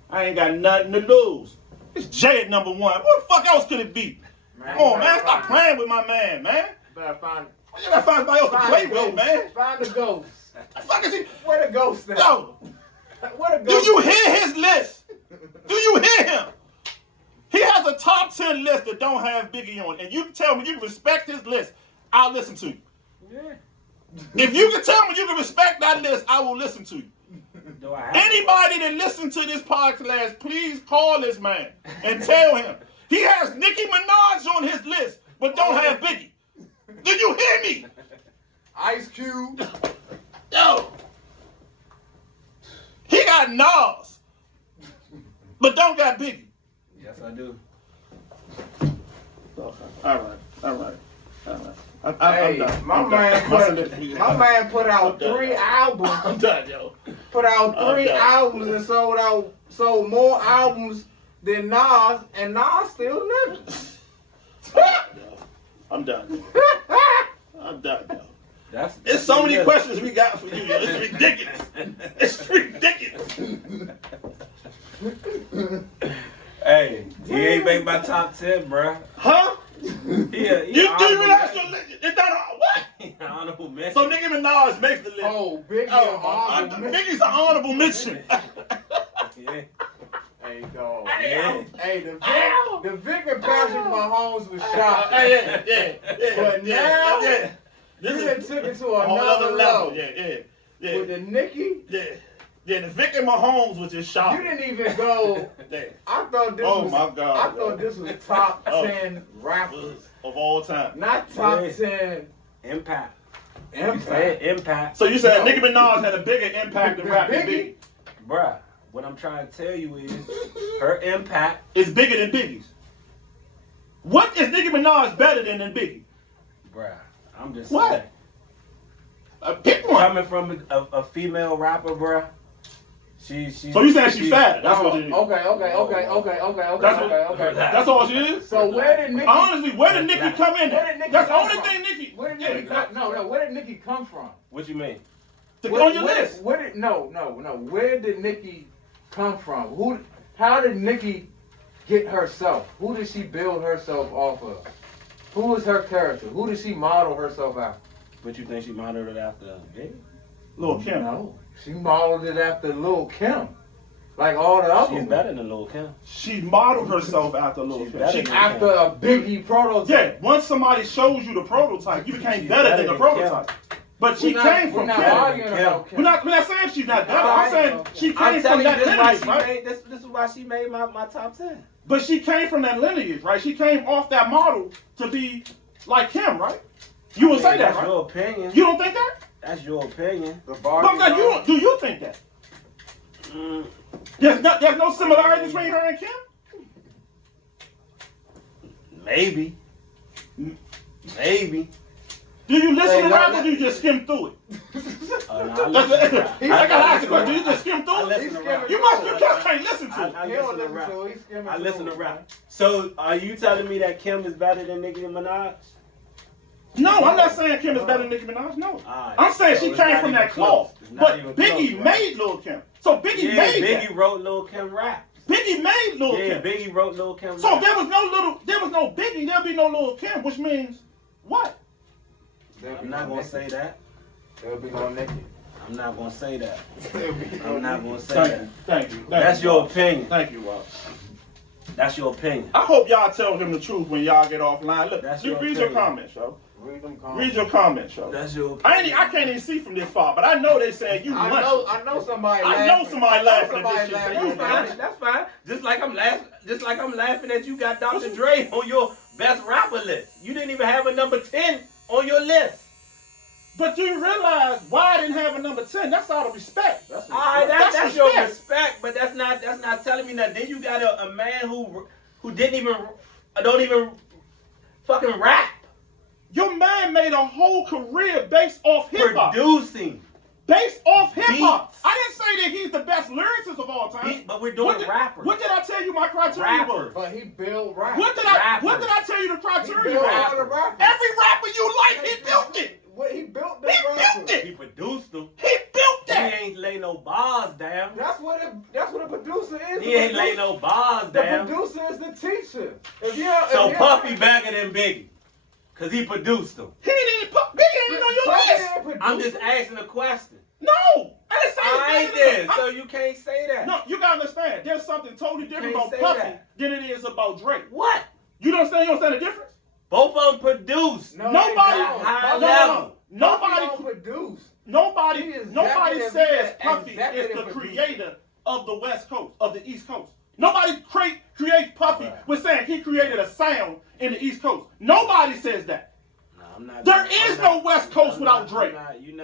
I ain't got nothing to lose. It's Jay at number 1. What the fuck else could it be? Man, Come on, man. Stop playing with my man, man. Better find. You gotta find somebody else to play with, man. Find the ghost. The fuck is he? Where the ghost at? Yo, Where the do ghost? you hear his list? Do you hear him? He has a top 10 list that don't have Biggie on it. And you can tell me you can respect his list, I'll listen to you. Yeah. If you can tell me you can respect that list, I will listen to you. Do I have Anybody that listens to this podcast, please call this man and tell him. He has Nicki Minaj on his list, but don't have Biggie. Do you hear me? Ice Cube. Yo. He got Nas, but don't got Biggie. Yes, I do. Okay. All right. Hey, my man put out 3 albums. I'm done, yo. Put out I'm 3 done. albums and sold more albums than Nas, and Nas still living. I'm done. I'm done, yo. That's There's so many questions we got for you, yo. It's ridiculous. It's ridiculous. Hey, he ain't make my top 10, bruh. Huh? Yeah, You realize your list? It's not what? honorable mention. So Nicki Minaj makes the list. Oh, Biggie. Biggie's an honorable mention. Yeah. Hey, dog. Yeah. Hey, the Vic and Patrick Mahomes was shot. Yeah. But now, yeah. you done took it to a whole another other level. Yeah. With the Nicki, Yeah, the Vic and Mahomes was just shot. you didn't even go. Yeah. I thought this Oh was. my God, I bro. thought this was top Oh. 10 rappers, Of all time. not top Yeah. 10 Impact. impact. Impact. So you said No. Nicki Minaj had a bigger impact than Than Rap Biggie? Biggie? Bruh, what I'm trying to tell you is her impact. It's bigger than Biggie's. What is Nicki Minaj better than Biggie? Bruh, I'm just What? saying. Pick one. Coming from a female rapper, bruh. She So you saying she fat? That's what it is. Okay. That's all she is? So where did Nicki? Honestly, where did Nicki come in Where at? did Nicki That's the come only from? thing Nicki. Where did Nicki come? No. Where did Nicki come from? What you mean? On your list. Where did no? Where did Nicki come from? How did Nicki get herself? Who did she build herself off of? Who was her character? Who did she model herself after? What you think she modeled it after? Biggie? Lil' Kim. No, she modeled it after Lil' Kim, like all the other She's ones. better than Lil' Kim. She modeled herself after Lil' She's Kim. better She- than- After a Biggie prototype. Yeah, once somebody shows you the prototype, you became better than the prototype. But she came from We're not Kim. arguing about Kim. We're not saying she's not better. I'm saying she I'm came from telling you, that this is why lineage, she right? made this is why she made my top 10. But she came from that lineage, right? She came off that model to be like Kim, right? You would say that, That's right? your opinion. You don't think that? That's your opinion. The But Barbie I'm saying, doll. do you think that? Mm, There's no similarity between her and Kim? maybe. Maybe. Do you listen Hey, to no, rap no. or do you just skim through it? No, I I listen to rap. gotta ask the question. Do you just skim I through it? listen to rap. You just can't listen to it. I He don't listen to listen rap. to it, he's skimming I listen to through it, rap. So, are you telling me that Kim is better than Nicki Minaj? No, I'm not saying Kim is better than Nicki Minaj. No. Alright, I'm saying so she it's came not from even that close. cloth. It's not But even Biggie close, right? made Lil' Kim. So Biggie Yeah, made Biggie that. wrote Lil' Kim rap. Biggie made Lil' Yeah, Kim. Biggie wrote Lil' Kim So rap. there was no Biggie, there'll be no Lil' Kim, which means what? I'm not gonna say that. There'll be no Nicki. I'm not gonna say that. There'll be no I'm not Nicki. gonna say Thank that. you. Thank you. That's your opinion. Thank you, Rob. That's your opinion. I hope y'all tell him the truth when y'all get offline. Look, That's you your read your opinion. comments, yo. Read them Read comments. your comments, yo. That's your opinion. I can't even see from this far, but I know they saying you I lunch. know somebody. I know somebody laughing at this shit. laughing So you at fine. that. That's fine. Just like I'm laughing at you got Dr. Dre on your best rapper list. You didn't even have a number 10 on your list. But do you realize why I didn't have a number 10? That's out of respect. All right, that's your respect, but that's not telling me nothing. Then you got a man who don't even fucking rap. Your man made a whole career based off hip hop. Producing. Based off hip hop. Beats. I didn't say that he's the best lyricist of all time. But we're doing rappers. What did I tell you my criteria was? But he built rap. What did I tell you the criteria built was? all the rappers. Every rapper you like, he built it. What he built He built it. He produced them. He built He that. ain't lay no bars down. That's what a producer is. He ain't lay no bars The down. producer is the teacher. So Puffy better than Biggie. Cause he produced them. He didn't put Biggie ain't on your list. I'm just asking a question. No, I didn't say I his did, name. so you can't say that. No, you gotta understand. There's something totally different can't about say Puffy that. than it is about Drake. What? You understand? You understand the difference? Both of them produced. No, Nobody- high no, level. Nobody don't produce. Nobody He is says executive- Puffy executive is the producer. creator of the West Coast, of the East Coast. Nobody creates Puffy with saying he created a sound in the East Coast. Nobody says that. There is no West Coast without Drake.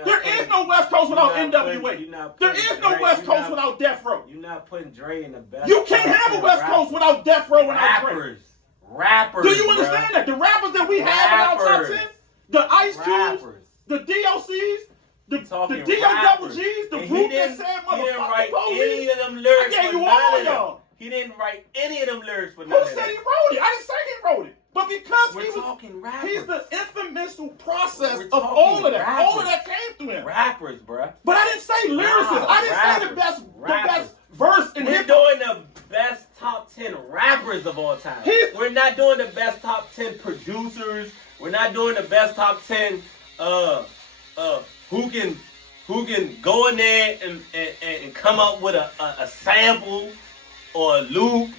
There is no West Coast without NWA. There is no West Coast without Death Row. You're not putting Dre in the best. You can't have a West Coast without Death Row and without Drake. Rappers. Do you understand that? The rappers that we have in our top Rappers. 10, the Ice Cubes, Rappers. the DOCs, the Talking DOWGs, the And group that said he didn't write motherfucking any police. of them lyrics I gave for you none all of them. y'all. He didn't write any of them lyrics for none Who of them. said he wrote it? I didn't say he wrote it. But because We're he was, talking rappers. he's the infamous process We're of talking all of that. rappers. All of that came through him. Rappers, bruh. But I didn't say lyricists. I didn't say the best verse in We're hip hop. doing the best top 10 rappers of all time. He's- We're not doing the best top 10 producers. We're not doing the best top 10 who can go in there and come up with a sample or a loop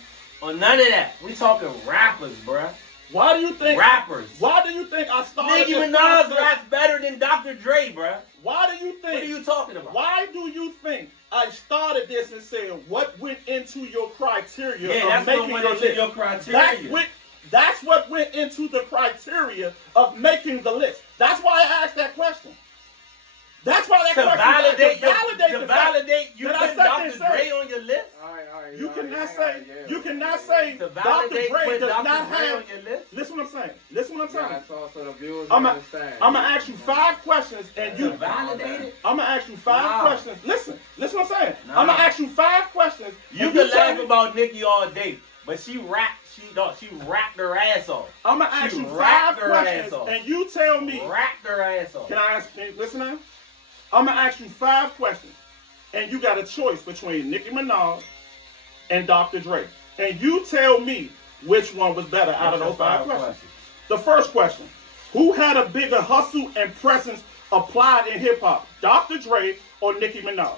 or none of that. We talking rappers, bruh. Why do you think? Rappers. Why do you think I started Nicki this Minaj process? raps better than Dr. Dre, bruh. Why do you think? What are you talking about? Why do you think I started this and said what went into your criteria Yeah, of that's making what went your into list? your criteria. That's what went into the criteria of making the list. That's why I asked that question. That's why that To question validate the fact you that I put sat there Dr. and said- Dre on your list? You cannot say To Dr. validate Dre put does Dr. not Dre have. on your list? Listen what I'm saying. Listen what I'm saying. That's also the viewers I'm understand. gonna ask you 5 questions and To you validate it? I'm gonna ask you 5 Nah. questions. Listen what I'm saying. Nah. I'm gonna ask you 5 questions. You and can tell laugh me- about Nicki all day, but she rapped her ass off. I'm gonna ask She you 5 rapped her questions ass off. and you tell me. Rapped her ass off. Can you listen now? I'm gonna ask you 5 questions and you got a choice between Nicki Minaj and Dr. Dre. And you tell me which one was better out of those 5 questions. The first question: who had a bigger hustle and presence applied in hip hop, Dr. Dre or Nicki Minaj?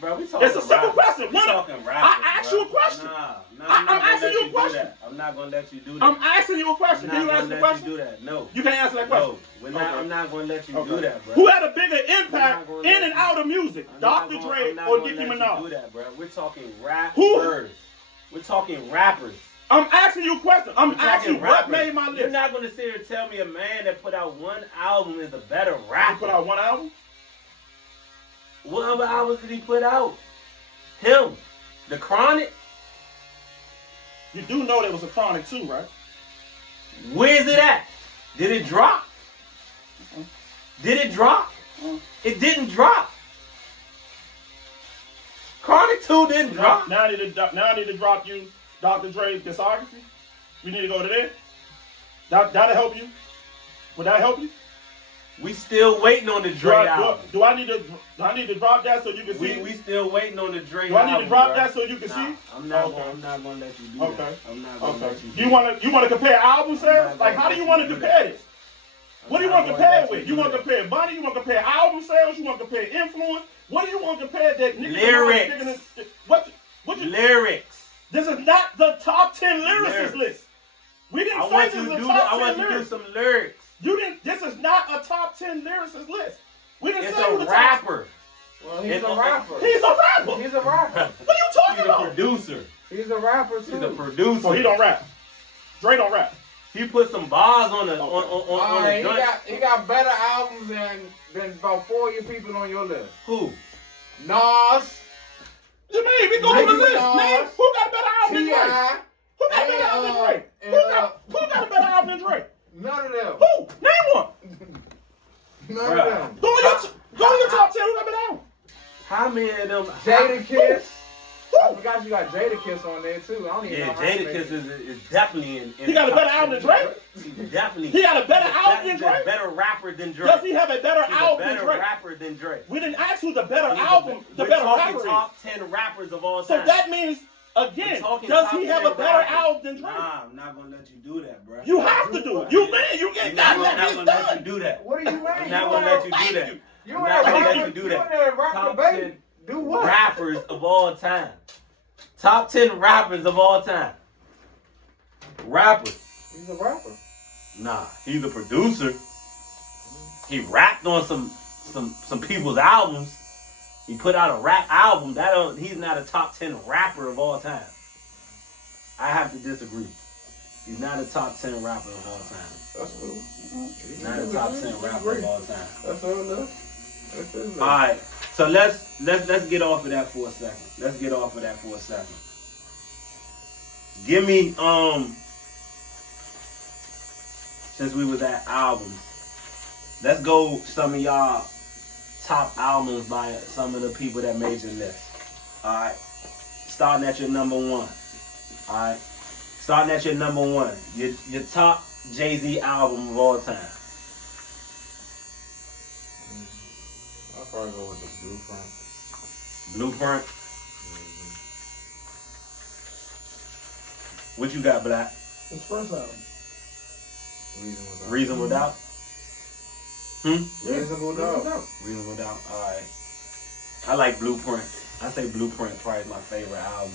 Bro, we talking It's a simple rappers. question. We talking rappers, I asked bro. you a question. Nah, I'm asking you a do question. that. I'm not gonna let you do that. I'm asking you a question. Can you answer the let question? you do that. No. You can't answer that No, question. we're not, Okay. I'm not gonna let you Okay. do that, bro. Who had a bigger impact I'm not gonna in let and you- out of music, I'm not Dr. gonna- Dre I'm not or gonna Nicki let Minaj? you do that, bro. We're talking rappers. Who? We're talking rappers. I'm asking you a question. I'm We're talking asking what rappers. made my You're list. not gonna sit here and tell me a man that put out one album is a better You rapper. put out 1 album? What other albums did he put out? Him. The Chronic? You do know there was a Chronic too, right? Where's it at? Did it drop? Did it drop? It didn't drop. Chronic 2 didn't drop. Now I need to drop you Dr. Dre's discography. We need to go to there. That'll help you. Would that help you? We still waiting on the Dre album. Do I need to drop that so you can see? We still waiting on the Dre Do I album. need to drop bro. that so you can Nah, see? I'm not Okay. gonna let you do Okay. that. I'm not gonna Okay. let you do You want to compare album I'm sales? not Like gonna how do you let want you to do compare that. this? What do you want to compare it with? You want to compare money? You want to compare album sales? You want to compare influence? What do you want to compare that? Lyrics. What? Lyrics. This is not the top 10 lyricists Lyrics. list. We didn't I say want this you is to a do top 10 I want you to do lyrics. some lyrics. You didn't. This is not a top 10 lyricist list. We didn't It's say who a the rapper. Well, he's It's a a- rapper. He's a rapper. He's a rapper. What are you talking He's a about? producer. He's a rapper He's a too. producer. So he don't rap. Dre don't rap. He put some bars on the Alright, joint. he got better albums than about 4 of your people on your list. Who? Nas, You mean we go on the list? Nas, Name who got a better album than Drake? T.I., Who got a better album than Drake? Who got a better album than Drake? none of them. Who? Name one. None of them. Go in your top 10. Who got a better album? How many of them? Jadakiss. I forgot you got Jadakiss on there too. I don't even know. Yeah, how many. Jadakiss is definitely in. He got a better album than Drake? Definitely. He got a better album than Drake? Better rapper than Drake. Does he have a better He's album a than better Drake? rapper than Drake. We didn't ask who's the better He's album, the we're better talking rapper is. top 10 rappers of all So time. that means, again, talking does top he have 10 a better rappers. album than Drake? Nah, I'm not gonna let you do that, bro. You have to do it. You get that. I'm not It's gonna let you done. do that. What do you mean? I'm not gonna let you do that. You I'm in not there gonna let rap- you do you that. in there rap Top debate. 10 Do what? rappers of all time. Top 10 rappers of all time. Rappers. He's a rapper. Nah, he's a producer. He rapped on some people's albums. He put out a rap album. He's not a top 10 rapper of all time. I have to disagree. He's not a top 10 rapper of all time. That's cool. Not a top 10 rapper of all time. That's all enough. That's it. All right, so let's get off of that for a second. Give me since we was at albums, let's go some of y'all top albums by some of the people that made your list. All right, starting at your number one. All right, starting at your number one, your top Jay-Z album of all time. I'll probably go with the Blueprint. Blueprint. What you got, Black? His first album. Reasonable Doubt. Reasonable doubt. Reasonable Doubt. All right. I like Blueprint. I say Blueprint probably my favorite album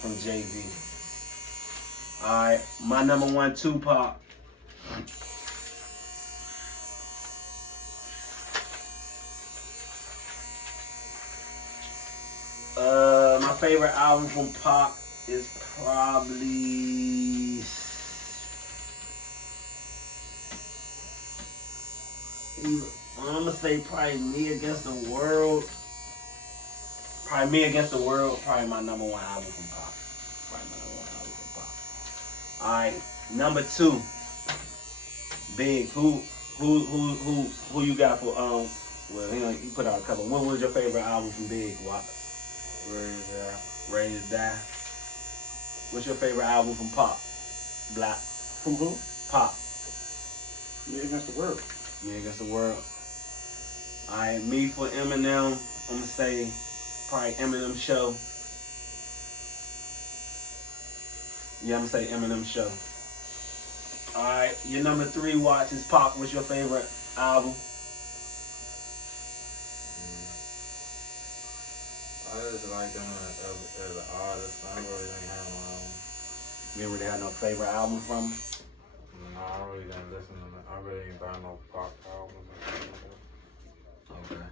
from Jay-Z. All right. My number one, Tupac. My favorite album from Pac is probably I'm gonna say probably Me Against the World. Probably Me Against the World. Probably my number one album from Pac. Alright, number two. Big. Who you got for well, you put out a couple. What was your favorite album from Big? Watzs? Ready to Die. What's your favorite album from Pop? Black. From who? Pop. Me Against the World. Me Against the World. Alright, me for Eminem, I'm gonna say probably Eminem Show. Yeah, I'm gonna say Eminem Show. Alright, your number three watch is Pop. What's your favorite album? I just like him as an artist. I really didn't have my own. You didn't really have no favorite album from him? No, I really didn't listen to it. I really ain't buy no pop albums. Okay.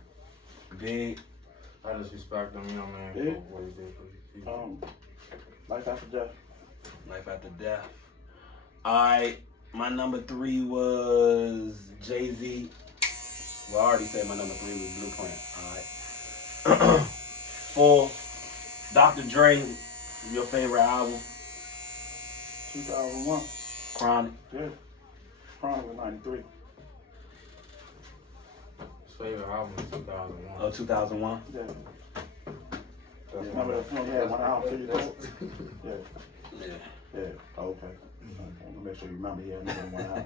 Big. I just respect him, you know what I mean? Big? For what he did for people. Life After Death. Life After Death. Alright, my number three was Jay-Z. Well, I already said my number three was Blueprint. Alright. 4, Dr. Dre, your favorite album? 2001. Chronic. Yeah. Chronic was 93. His favorite album is 2001. Oh, 2001? Yeah. That's Remember that? No, he had one album. Yeah. Yeah. Yeah. Oh, okay. I want to make sure you remember he had more than one album.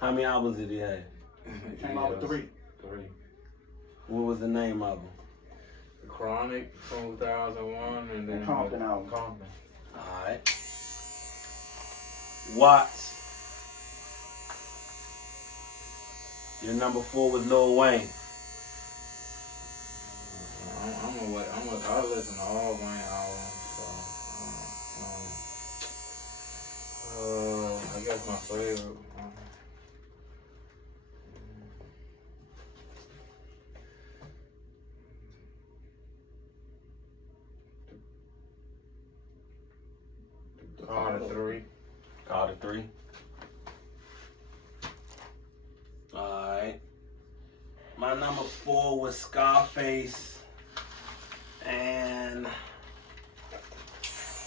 How many albums did he have? He came out with 3. 3. What was the name of them? The Chronic 2001 and then Compton album. Compton. Alright. Watts. Your number 4 was Lil Wayne. I listen to all Wayne albums, so I guess my favorite. The 3. 3. Alright. My number 4 was Scarface. And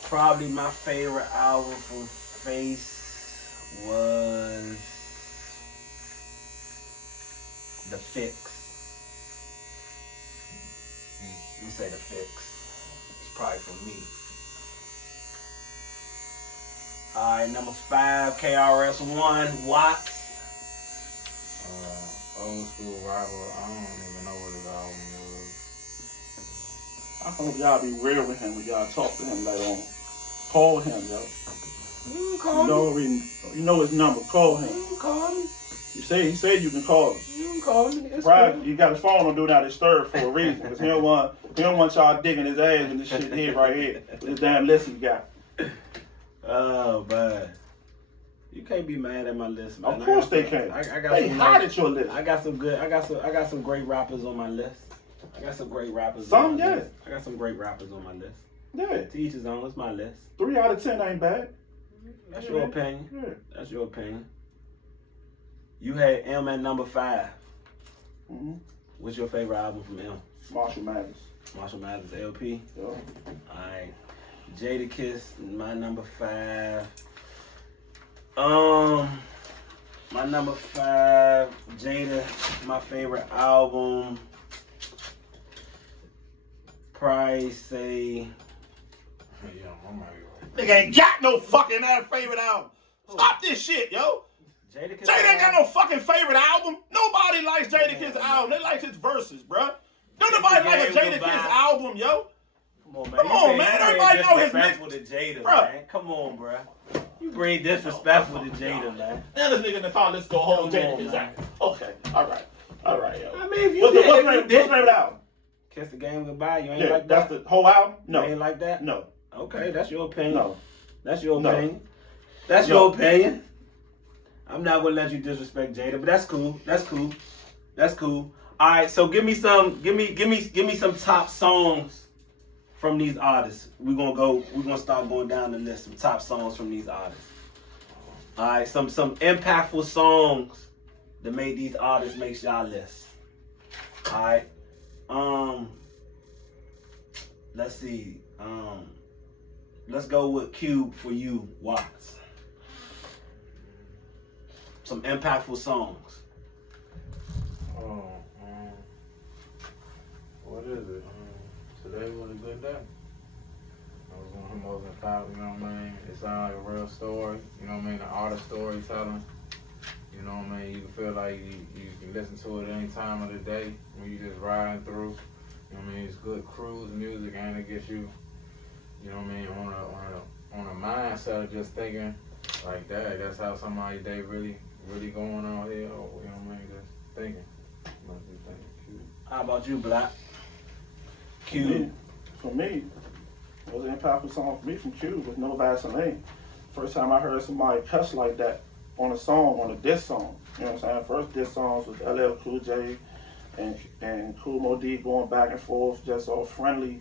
probably my favorite album from Face was The Fix. Let me say The Fix. It's probably for me. Alright, number 5, KRS-One, Watzs. Old school rival. I don't even know what his album was. I hope y'all be real with him when y'all talk to him later on. Call him, yo. You can call me. You know his number. Call him. You can call me. He said you can call him. You can call me. It's Right, cool. you got his phone on Do Not Disturb for a reason. Because he don't want y'all digging his ass in this shit here right here. With this damn list he got. Oh, man. You can't be mad at my list, man. Of course they can't. I got They some hot at your list. I got some great rappers on my list. I got some great rappers Some, on my yeah. list. I got some great rappers on my list. Yeah. To each his own. It's my list. 3 out of 10 ain't bad. That's your opinion. Yeah. That's your opinion. You had M at number 5. Mm-hmm. What's your favorite album from M? Marshall Mathers. Marshall Mathers LP. Yeah. Alright. Jadakiss, my number 5. My number 5, Jada, my favorite album. Probably say. Yeah, I'm not Nigga ain't got no fucking favorite album. Stop this shit, yo. Jadakiss. Jada ain't got no fucking favorite album. Nobody likes Jadakiss' album. They like his verses, bruh. Don't nobody like a Jadakiss album, yo. Come on, man. Everybody know his disrespectful to Jada, Bruh. man. Come on, bruh. You bring disrespectful to Jada, man. Now this nigga in the car, let's go home Come on, Jadakiss man. album. Okay, all right, yo. I mean, if you What's did, your if you favorite album? Kiss the Game Goodbye, you ain't Yeah, like that? that's the whole album? You ain't No, like that? no, Okay, that's your opinion. no. That's your No. opinion. That's No. your opinion. I'm not gonna let you disrespect Jada, but that's cool. That's cool. That's cool. All right, so give me some top songs from these artists. We're gonna start going down the list. Some top songs from these artists. All right, some impactful songs that made these artists make y'all list. All right. Let's see. Let's go with Cube for you, Watzs. Some impactful songs. What is it? Today was a good day. I was one of the most impactful, you know what I mean? It sounds like a real story, you know what I mean? The art of storytelling. You know what I mean? You can feel like you can listen to it any time of the day when you just riding through. You know what I mean? It's good cruise music and it gets you, you know what I mean, on a mindset of just thinking like that. That's how somebody day really going on here. Or, you know what I mean? Just thinking. Must be thinking. How about you, Black? Cube. For me, it was an impactful song for me from Cube with No Vaseline. First time I heard somebody cuss like that on a song, on a diss song. You know what I'm saying? First diss songs was LL Cool J and Kool Moe Dee going back and forth, just all friendly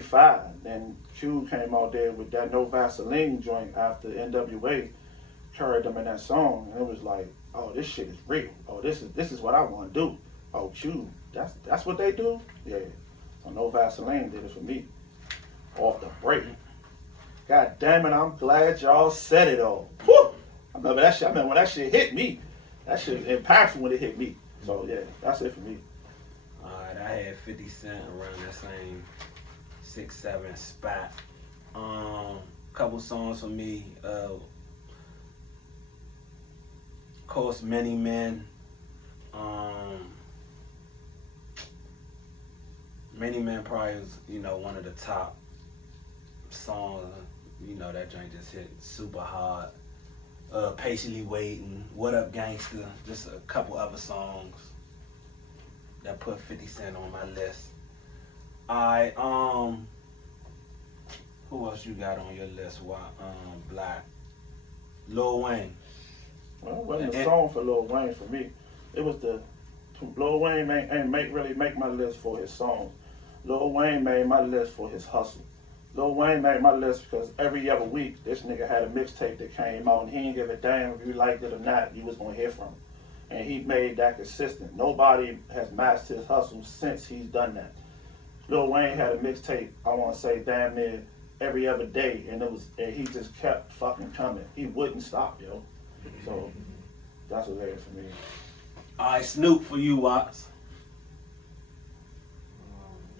fire. Then Cube came out there with that No Vaseline joint after NWA carried them in that song, and it was like, oh, this shit is real. Oh, this is what I want to do. Oh, Cube, that's what they do? Yeah. So No Vaseline did it for me. Off the break. God damn it, I'm glad y'all said it all. Whew! I remember that shit. I remember when that shit hit me. That shit was impactful when it hit me. So yeah, that's it for me. Alright, I had 50 Cent around that same 6-7 spot. Couple songs for me. Of course, Many Men. Many Men probably is, one of the top songs. That joint just hit super hard. Patiently Waiting, What Up Gangsta, just a couple other songs that put 50 Cent on my list. Alright, who else you got on your list? Black. Lil Wayne. Well, it wasn't a song for Lil Wayne for me. It was Lil Wayne ain't really make my list for his songs. Lil Wayne made my list for his hustle. Lil Wayne made my list because every other week this nigga had a mixtape that came out and he didn't give a damn if you liked it or not, you was gonna hear from him. And he made that consistent. Nobody has matched his hustle since he's done that. Lil Wayne had a mixtape, I wanna say damn near every other day, and he just kept fucking coming. He wouldn't stop, yo. So that's what it is for me. All right, Snoop for you, Watts.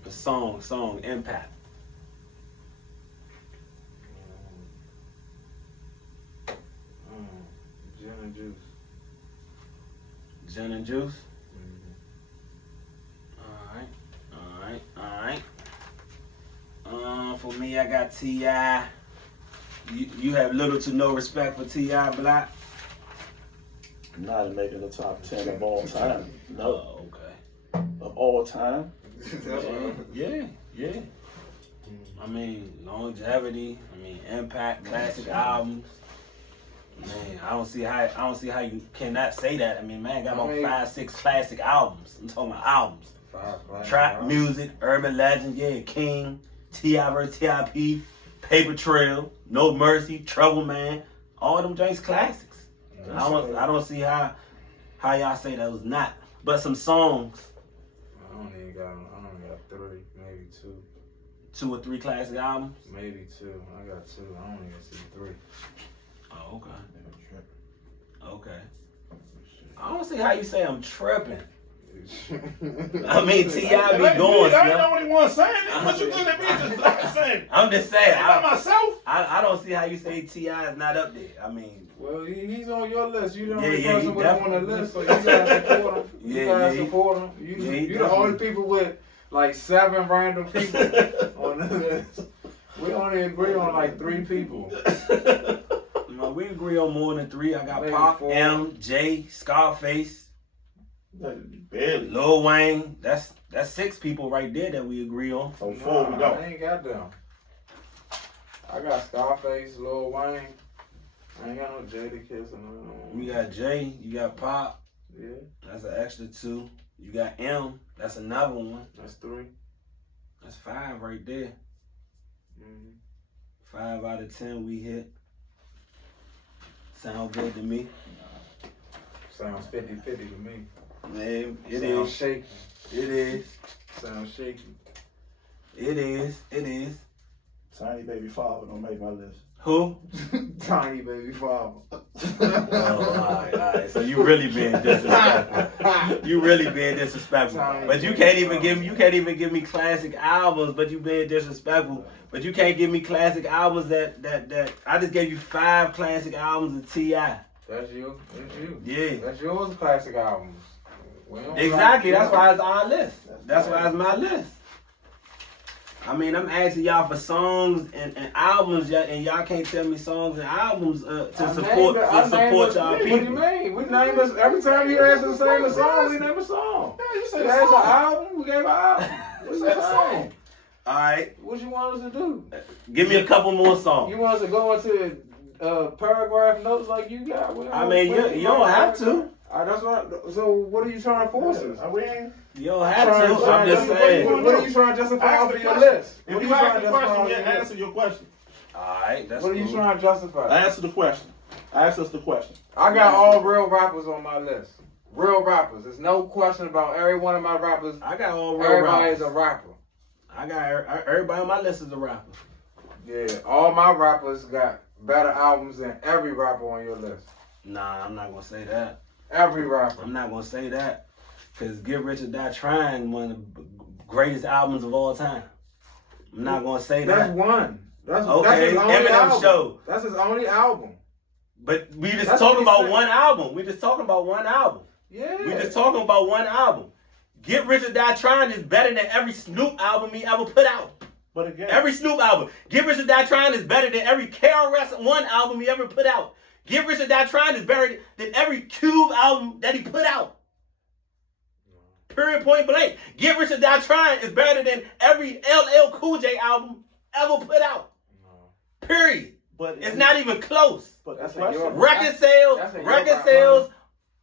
The song, Impact. Gin and juice. Gin and juice. Mm-hmm. All right. For me, I got T.I. You have little to no respect for T.I. Black. Not in making the top 10 of all time. No. Oh, okay. Of all time? Yeah. I mean, longevity. I mean, impact, classic albums. Man, I don't see how you cannot say that. I mean, man, got about 5-6 classic albums. I'm talking about albums. Trap music, Urban Legend, yeah, King, T.I. vs. T.I.P., Paper Trail, No Mercy, Trouble Man, all them joints classics. I don't see how y'all say that was not. But some songs. I only got 3, maybe 2. 2 or 3 classic albums? Maybe 2. I got 2. I don't even see 3. Oh, okay. Okay. I don't see how you say I'm tripping. I mean, T.I. be going, I ain't the only one saying it. What you think that means? Just saying. I'm just saying. By myself? I don't see how you say T.I. is not up there. I mean. Well, he's on your list. You the only Yeah, person with him on the list, so you gotta support him. You gotta support him. You the only people with like 7 random people on the list. We only agree on like 3 people. No, we agree on more than 3. I got Maybe Pac, 4. M, J, Scarface, Barely. Lil Wayne. That's 6 people right there that we agree on. So 4 we go. I ain't got them. I got Scarface, Lil Wayne. I ain't got no Jadakiss or no. You got J, you got Pop. Yeah. That's an extra 2. You got M. That's another one. That's 3. That's 5 right there. Mm-hmm. 5 out of 10 we hit. Sound good to me. Sounds 50-50 to me. Man, it Sounds is. shaky. It is. Sounds shaky. It is. Tiny Baby Father don't make my list. Who? Tiny Baby Father. Oh, all right. So you really being disrespectful. But you can't even give me classic albums. But you being disrespectful. But you can't give me classic albums that I just gave you 5 classic albums of T.I. That's you. Yeah. That's yours classic albums. Exactly. That's why it's our list. That's why it's my list. I mean, I'm asking y'all for songs and albums, and y'all can't tell me songs and albums to support y'all people. What do you mean? We name us every time you ask us to sing a song. We name a song. Yeah, you said There's an album. We gave an album. You said a song. All right, What you want us to do? give me a couple more songs. You want us to go into paragraph notes like you got? I mean, you don't have to. That's what. So what are you trying to force us? You don't have to. I'm just saying. What are you trying to justify off of your list? If you ask the question, you answer your question. All right, that's What are you cool. trying to justify? Answer the question. Ask us the question. I got all real rappers on my list. Real rappers. There's no question about every one of my rappers. I got all real Everybody is rappers. a rapper. I got everybody on my list is a rapper. Yeah, all my rappers got better albums than every rapper on your list. Nah, I'm not gonna say that. Every rapper. I'm not gonna say that. Cause Get Rich or Die Trying, one of the greatest albums of all time. I'm not gonna say That's that. one. That's Okay, his only Eminem album. Show. That's his only album. But we just That's talking what he about said. one album. We just talking about one album. Yeah. We just talking about one album. Get Rich or Die Trying is better than every Snoop album he ever put out. But again, Every Snoop album. Get Rich or Die Trying is better than every KRS-One album he ever put out. Get Rich or Die Trying is better than every Cube album that he put out. Period, point blank. Get Rich or Die Trying is better than every LL Cool J album ever put out. Period. but It's not even close. But That's the question, your- Record that's a your sales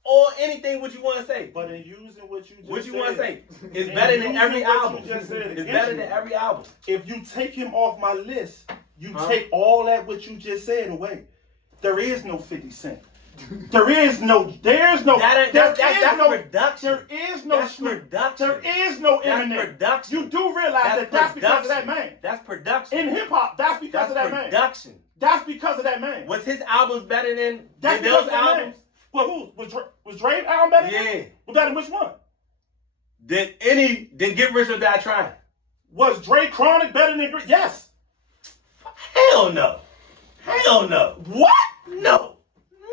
or anything what you want to say. But in using what you just What you said, want to say? It's and better than using every what you album. just said It's against better me, than every album. If you take him off my list, you Huh? take all that what you just said away. There is no 50 Cent. There's no That's production. There is no That's Snoop. production. There is no That's Eminem. production. You do realize that's because of that production. man. That's production. In hip hop, that's because That's of that man. production. That's because of that man. Was his albums better than That's those because of that man. albums? Well, who was Dre's album better? Yeah. Was better than which one? Did Get Rich or Die Trying? Was Dre Chronic better than Dre? Yes. Hell no. Hell no. What? No.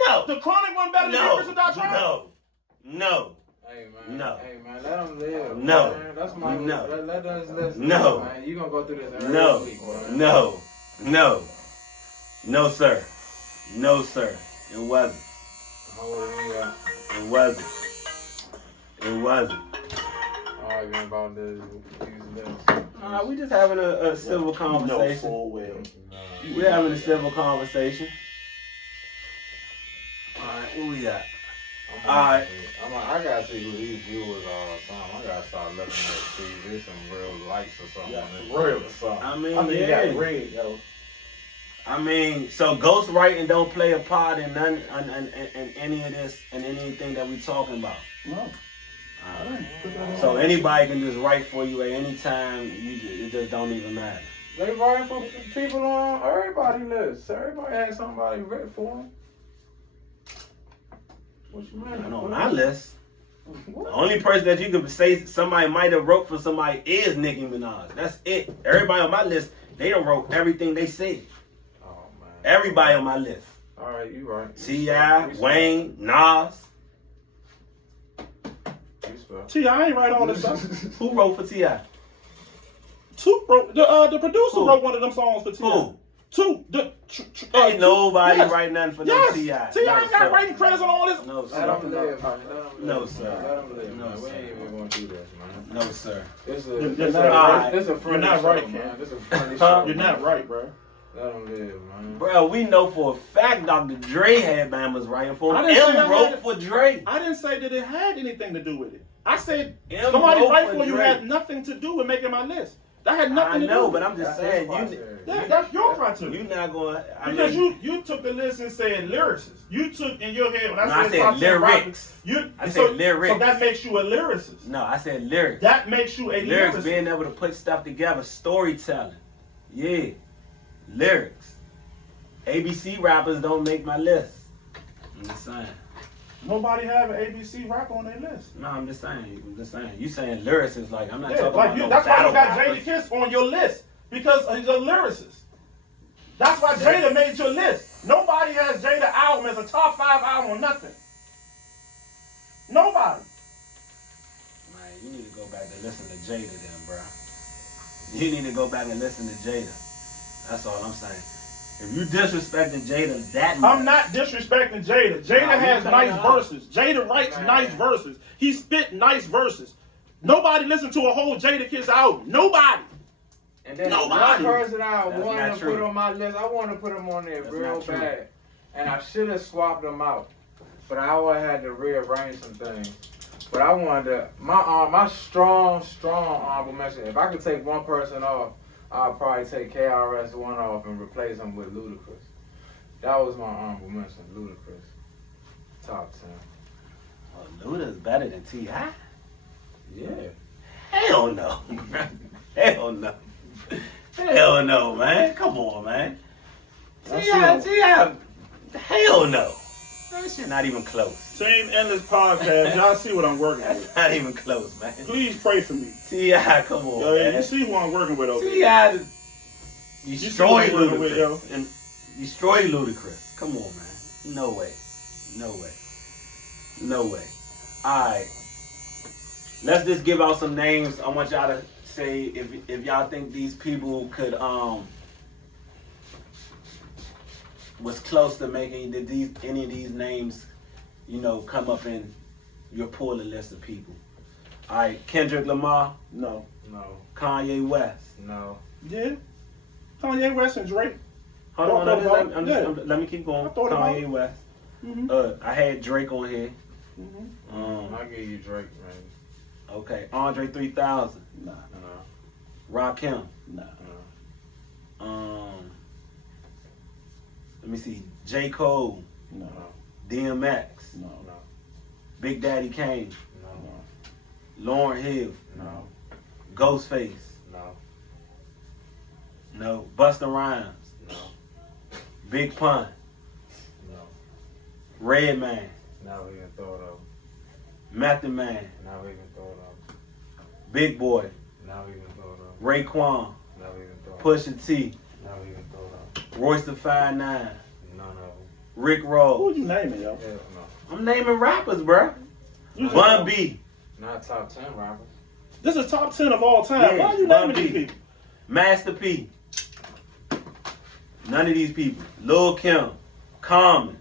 No. The Chronic one better than Get Rich or Die Trying? No. Hey man, No. hey man, let them live. No. Man. That's my No. Let us listen. No. Man. You gonna go through this every No. week, man. No, sir. No, sir. It wasn't. How old are you at? It wasn't. It wasn't. Arguing about this, these lists. We just having a civil No, conversation. full well. We're having a civil conversation. Alright, who we got? Alright. I gotta see who these viewers are or something. I gotta start looking at see if there's some real likes or something. Yeah, on this real. or something. I mean, I mean, yeah. you got red, yo. I mean, so ghostwriting don't play a part in none in any of this and anything that we talking about. No. So anybody can just write for you at any time. It just don't even matter. They writing for people on everybody lists. Everybody has somebody written for them. What you mean? And on my list, the only person that you can say somebody might have wrote for somebody is Nicki Minaj. That's it. Everybody on my list, they done wrote everything they said. Oh man. Everybody on my list. All right, you right. T.I., Wayne, Nas. T.I. ain't write all this stuff. Who wrote for T.I.? The producer Who? wrote one of them songs for T.I. Who? Two. Ain't nobody yes. writing nothing for no Yes. T.I. T.I. ain't got writing credits on all this. No, Let sir. them live, man. Let them No, live. sir. Let them live, No, man. We sir. ain't even gonna do this, man. No, sir. This You're is not right. this a friendly You're not show, right, man. Ken. This is a friendly Huh? show. You're not right, bro. Let them live, man. Bro, we know for a fact Dr. Dre had Bama's writing for I him. didn't say M I wrote had it. for Dre. I didn't say that it had anything to do with it. I said M somebody wrote write for for you Dre. had nothing to do with making my list. That had nothing I to do know, with but it. I'm just That's saying, why I you, said- That's your criteria. you're not going to. Because you took the list and said lyricist. You took in your head when I No, I said said top 10 lyrics. rappers, I so, said lyrics. So that makes you a lyricist. No, I said lyrics. That makes you a Lyrics, lyricist. being able to put stuff together, storytelling. Yeah, lyrics. ABC rappers don't make my list. I'm just saying. Nobody have an ABC rap on their list. No, I'm just saying. You saying lyrics is like, I'm not Yeah, talking like about you, no that's why battle you got rappers. Jada Kiss on your list because he's a lyricist. That's why Jada made your list. Nobody has Jada album as a top 5 album or nothing. Nobody. Man, you need to go back and listen to Jada then, bro. You need to go back and listen to Jada. That's all I'm saying. If you disrespecting Jada that much, I'm not disrespecting Jada. Jada Nah, has you nice cutting out. verses. Jada writes Man. nice verses. He spit nice verses. Nobody listened to a whole Jada Kiss album. Nobody. And then Nobody. one person I That's wanted not to true. put on my list, I want to put him on there That's real not true. bad. And I should have swapped them out. But I would have had to rearrange some things. But I wanted to, my strong honorable mention, if I could take one person off, I'd probably take KRS-One off and replace him with Ludacris. That was my honorable mention, Ludacris. Top 10. oh, Luda's better than T.I.? Yeah. Hell no. Hell no. Hell no, man. Come on, man. T.I. Hell no. That shit not even close. Team Endless Podcast. Y'all see what I'm working with. That's not even close, man. Please pray for me. T.I., come on, Yo, yeah, man. you see who I'm working with over here. T.I. see destroy what I'm working with, yo. Ludacris. And destroy Ludacris. Come on, man. No way. No way. No way. Alright. Let's just give out some names. I want y'all to say if y'all think these people could was close to making any of these names, you know, come up in your pool of list of people. Alright, Kendrick Lamar, No. No. Kanye West. No. Yeah. Kanye West and Drake. Hold on, Thought about it. let me keep going. I thought about Kanye it. West. Mm-hmm. I had Drake on here. I'll give you Drake, man. Okay, Andre 3000. Nah. No. Rakim. Nah. Let me see. J. Cole. No. DMX. No. Big Daddy Kane. No. Lauryn Hill. No. Ghostface. No. No. Busta Rhymes. No. Big Pun. No. Redman. Now we can throw it up. Method Man. Now we can throw it up. Big Boy. Now we can throw it up. Raekwon. Now we can throw it up. Pusha T. Now we can throw it up. Royce the 5'9". None of them. Rick Who Ross. you naming, yo? Hell no. I'm naming rappers, bruh. You Bun B. Not top 10 rappers. This is top 10 of all time. Yeah, Why are you Bun naming these B. people? Master P. None of these people. Lil Kim. Common.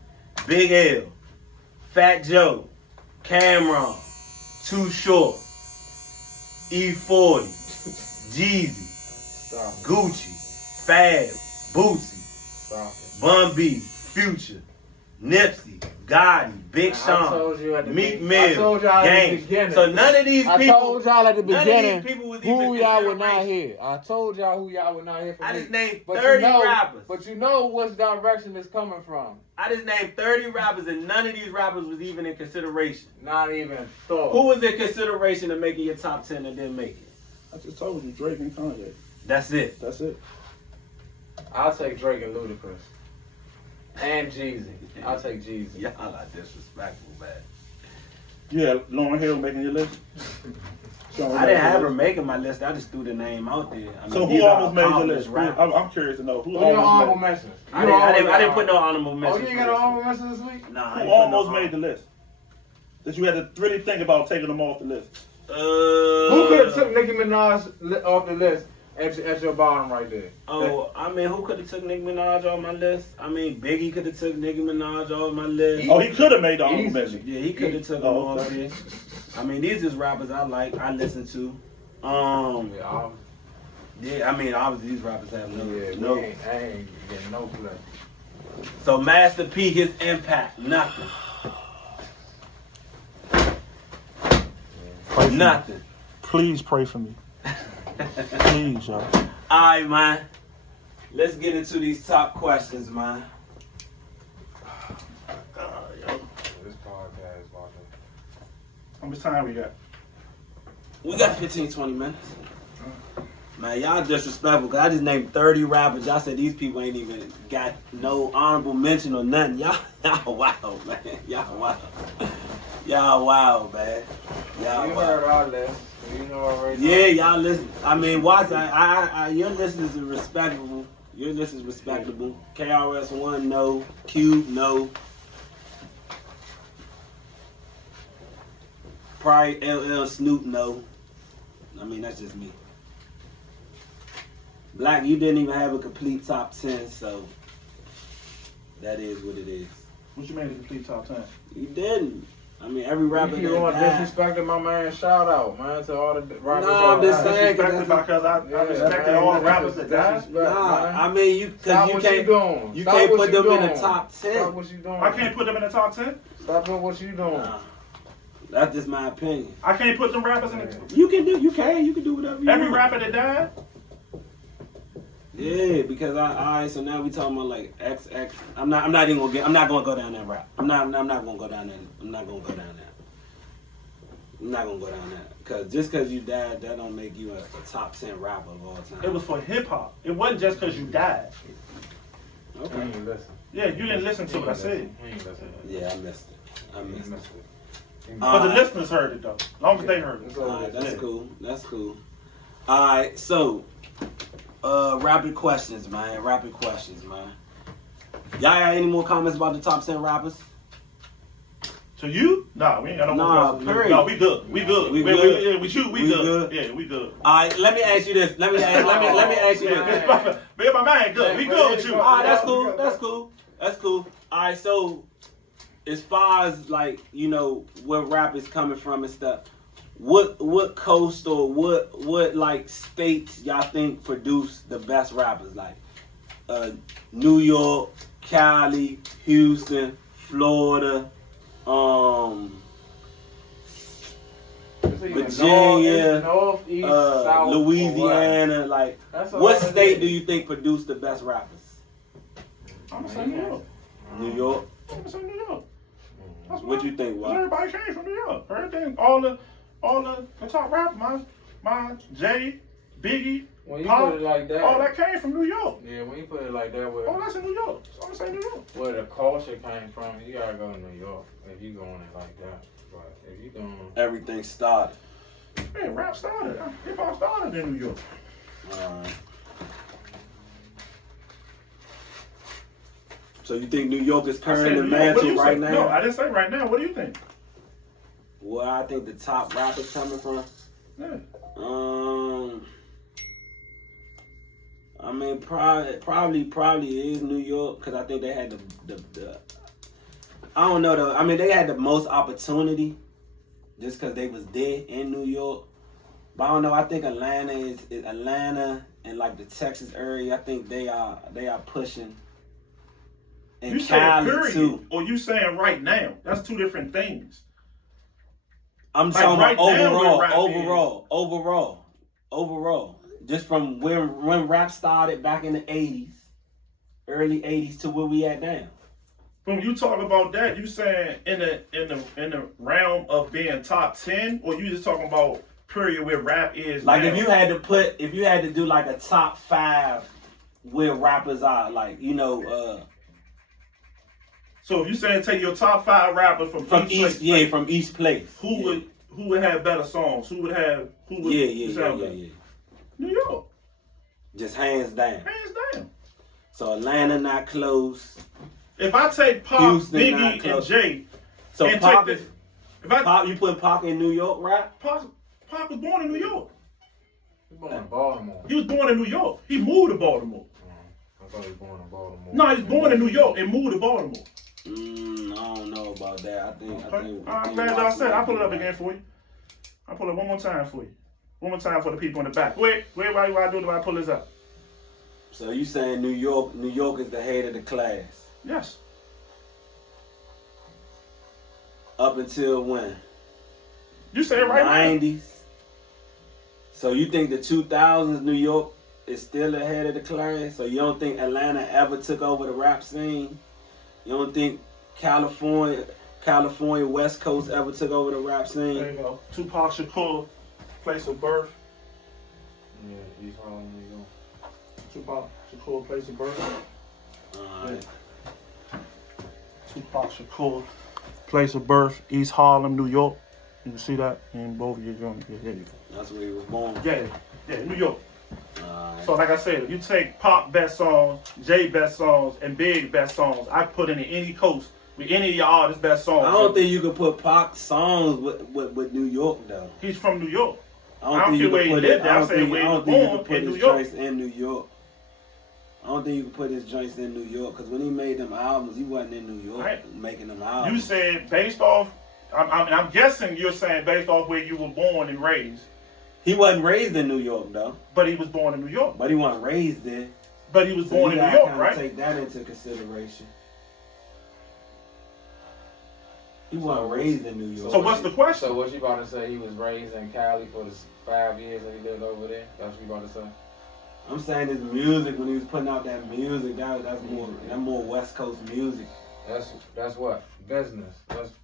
Big L. Fat Joe. Cameron. Too Short. E40. Jeezy. Stop it. Gucci. Fab. Bootsy. Stop it. Bun B. Future. Nipsey. Gotti. Big Man, I Sean. told you at the Meek be- Mill. I told y'all at the Gang. beginning. So none of these I people. told y'all at the none of beginning these people was who even y'all would not consideration. hear. I told y'all who y'all would not hear from I me. just named But 30 you know, rappers. But you know which direction it's coming from. I just named 30 rappers and none of these rappers was even in consideration. Not even thought. Who was in consideration of making your top 10 and didn't make it? I just told you Drake and Kanye. That's it. That's it. I'll take Drake and Ludacris. And Jeezy. I'll take Jeezy. Y'all are disrespectful, man. Yeah, Lauryn Hill making your list. I didn't have her making my list. I just threw the name out there. I mean, So these who are almost made your accomplished list? rappers. I'm curious to know who Who your honorable almost made. mentions? I didn't put no honorable Oh, mentions. you ain't got an honorable mention this week? Nah, I Who ain't put almost no made the list? That you had to really think about taking them off the list. Who could have took Nicki Minaj off the list at your bottom right there? Oh, I mean, who could have took Nicki Minaj off my list? I mean, Biggie could have took Nicki Minaj off my list. Oh, he could have made the honorable Easy. mention. Yeah, he could have took them Oh, off okay. there. I mean, these is rappers I like, I listen to. Yeah, I mean, obviously these rappers have no. I ain't getting no play. So Master P, his impact, nothing. Nothing. Please pray for me. Please, y'all. Alright, man. Let's get into these top questions, man. This podcast, watching. How much time we got? We got 15, 20 minutes. Man, y'all disrespectful, because I just named 30 rappers. Y'all said these people ain't even got no honorable mention or nothing. Y'all wild, man. Y'all wild. Y'all wild, man. Y'all You wild. heard our list. You know already. Yeah, y'all listen. I mean, Watzs, your list is respectable. Your list is respectable. KRS-One, no. Cube, no. Probably LL Snoop, no. I mean, that's just me. Black, you didn't even have a complete top 10, so that is what it is. What you made a complete top 10? You didn't. I mean, every rapper You that want died. disrespecting my man? Shout out, man, to all the rappers. No, I'm just that saying, died. Disrespected because I respected all the rappers that died. Nah, I mean, you Stop because what you can't. you doing. You Stop can't what put you them in doing. the top 10. Stop what you doing. I can't put them in the top 10? Stop doing what you doing. Nah, that's just my opinion. I can't put them rappers in the... You can do whatever you Every want. rapper that died? Yeah, because alright, so now we talking about like XX. I'm not gonna go down that route. I'm not gonna go down that. Cause just cause you died, that don't make you a top 10 rapper of all time. It was for hip-hop. It wasn't just because you died. You Okay. ain't listen. Yeah, you didn't listen to what I said. You ain't listen. Yeah, I missed it. You missed it. But the listeners heard it, though. As long as they heard it. It's all Alright, good. that's cool. That's cool. Alright, so rapid questions, man. Y'all got any more comments about the top 10 rappers? To you? Nah, we ain't got no Nah, more questions. period. No, we good. We good. We good. Yeah, with you, we We good. good. Yeah, we good. Alright, let me ask you this. Let me ask you this. Me and my man good. We good with you. Alright, that's cool. Alright, so as far as like, you know, where rap is coming from and stuff, what coast or what like states y'all think produce the best rappers? Like New York, Cali, Houston, Florida, Virginia, north, east, south, Louisiana. Like, what state do you think produced the best rappers? I'm gonna say New York. New York. I'm gonna say New York. What you think? Why? Everybody came from New York. Everything, all the top rappers, my Jay, Biggie, When you Pop, put it like that, all that came from New York. Yeah, when you put it like that, All that's in New York. So I'm gonna say New York. where the culture came from, you gotta go to New York if you going it like that. But if you going, Everything started. Man, rap started. Hip hop started in New York. Alright. So you think New York is carrying the mantle right now? No, I didn't say right now. What do you think? Where I think the top rappers coming from? Yeah. I mean, probably is New York because I think they had the I don't know though. I mean, they had the most opportunity just because they was there in New York. But I don't know. I think Atlanta is Atlanta and like the Texas area. I think they are pushing. And You saying Cali period, too. or you saying right now? That's two different things. I'm Like talking right about now where rap overall. Just from when rap started back in the 80s, early 80s to where we at now. When you talk about that, you saying in the realm of being top 10, or you just talking about period where rap is Like now? if you had to do like a top 5 where rappers are, like, you know, So if you saying take your top 5 rappers from each place, from each place. who would have better songs? Who would sound better? New York, Just hands down. hands down. So Atlanta not close. If I take Pop, Houston not Biggie, and close. Jay, So and Pop take is the, you put Pop in New York, right? Pop was born in New York. you born in Baltimore. He was born in New York. He moved to Baltimore. I thought he was born in Baltimore. No, he was born in New York and moved to Baltimore. I don't know about that. I think I'm glad y'all said. I'll pull it up again for you. I'll pull it one more time for you. One more time for the people in the back. Wait, why do I pull this up? So you saying New York is the head of the class. Yes. Up until when? You say it right now. 90s. So you think the 2000s New York is still ahead of the class? So you don't think Atlanta ever took over the rap scene? You don't think California West Coast ever took over the rap scene? There you go. Tupac Shakur, place of birth. Yeah, East Harlem, New York. Tupac Shakur, place of birth. Alright. Tupac Shakur, place of birth, East Harlem, New York. You can see that in both of your joints. Yeah, there you go. That's where he was born. Yeah, New York. Alright. So like I said, if you take Pop best songs, Jay best songs, and Big best songs, I put in any coast with any of your artists best songs. I don't think you could put Pac songs with New York though. He's from New York. I don't think you could put it. I don't think you could put in New his York. joints in New York. I don't think you could put his joints in New York because when he made them albums, he wasn't in New York Right. making them You albums. said based off. I'm guessing you're saying based off where you were born and raised. He wasn't raised in New York though. But he was born in New York. But he wasn't raised there. But he was So born you in New gotta York, kinda right? take that into consideration. He wasn't raised in New York. So what's the question? So what you about to say? He was raised in Cali for the 5 years that he lived over there. That's what you about to say? I'm saying his music when he was putting out that music, that's more West Coast music. That's what business.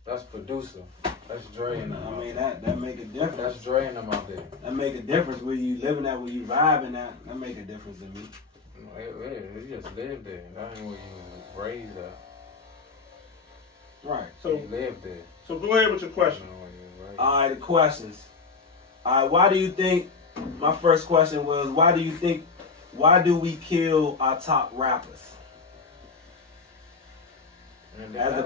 That's producer. That's Dre and them. I out mean there. that make a difference. That's Dre and them out there. That make a difference where you living at, where you vibing at. That make a difference to me. He just lived there. That ain't where he was raised at. Right. So He lived there. so go ahead with your question. You know where he was raised. All right, the questions. All right, why do you think? My first question was, why do we kill our top rappers And as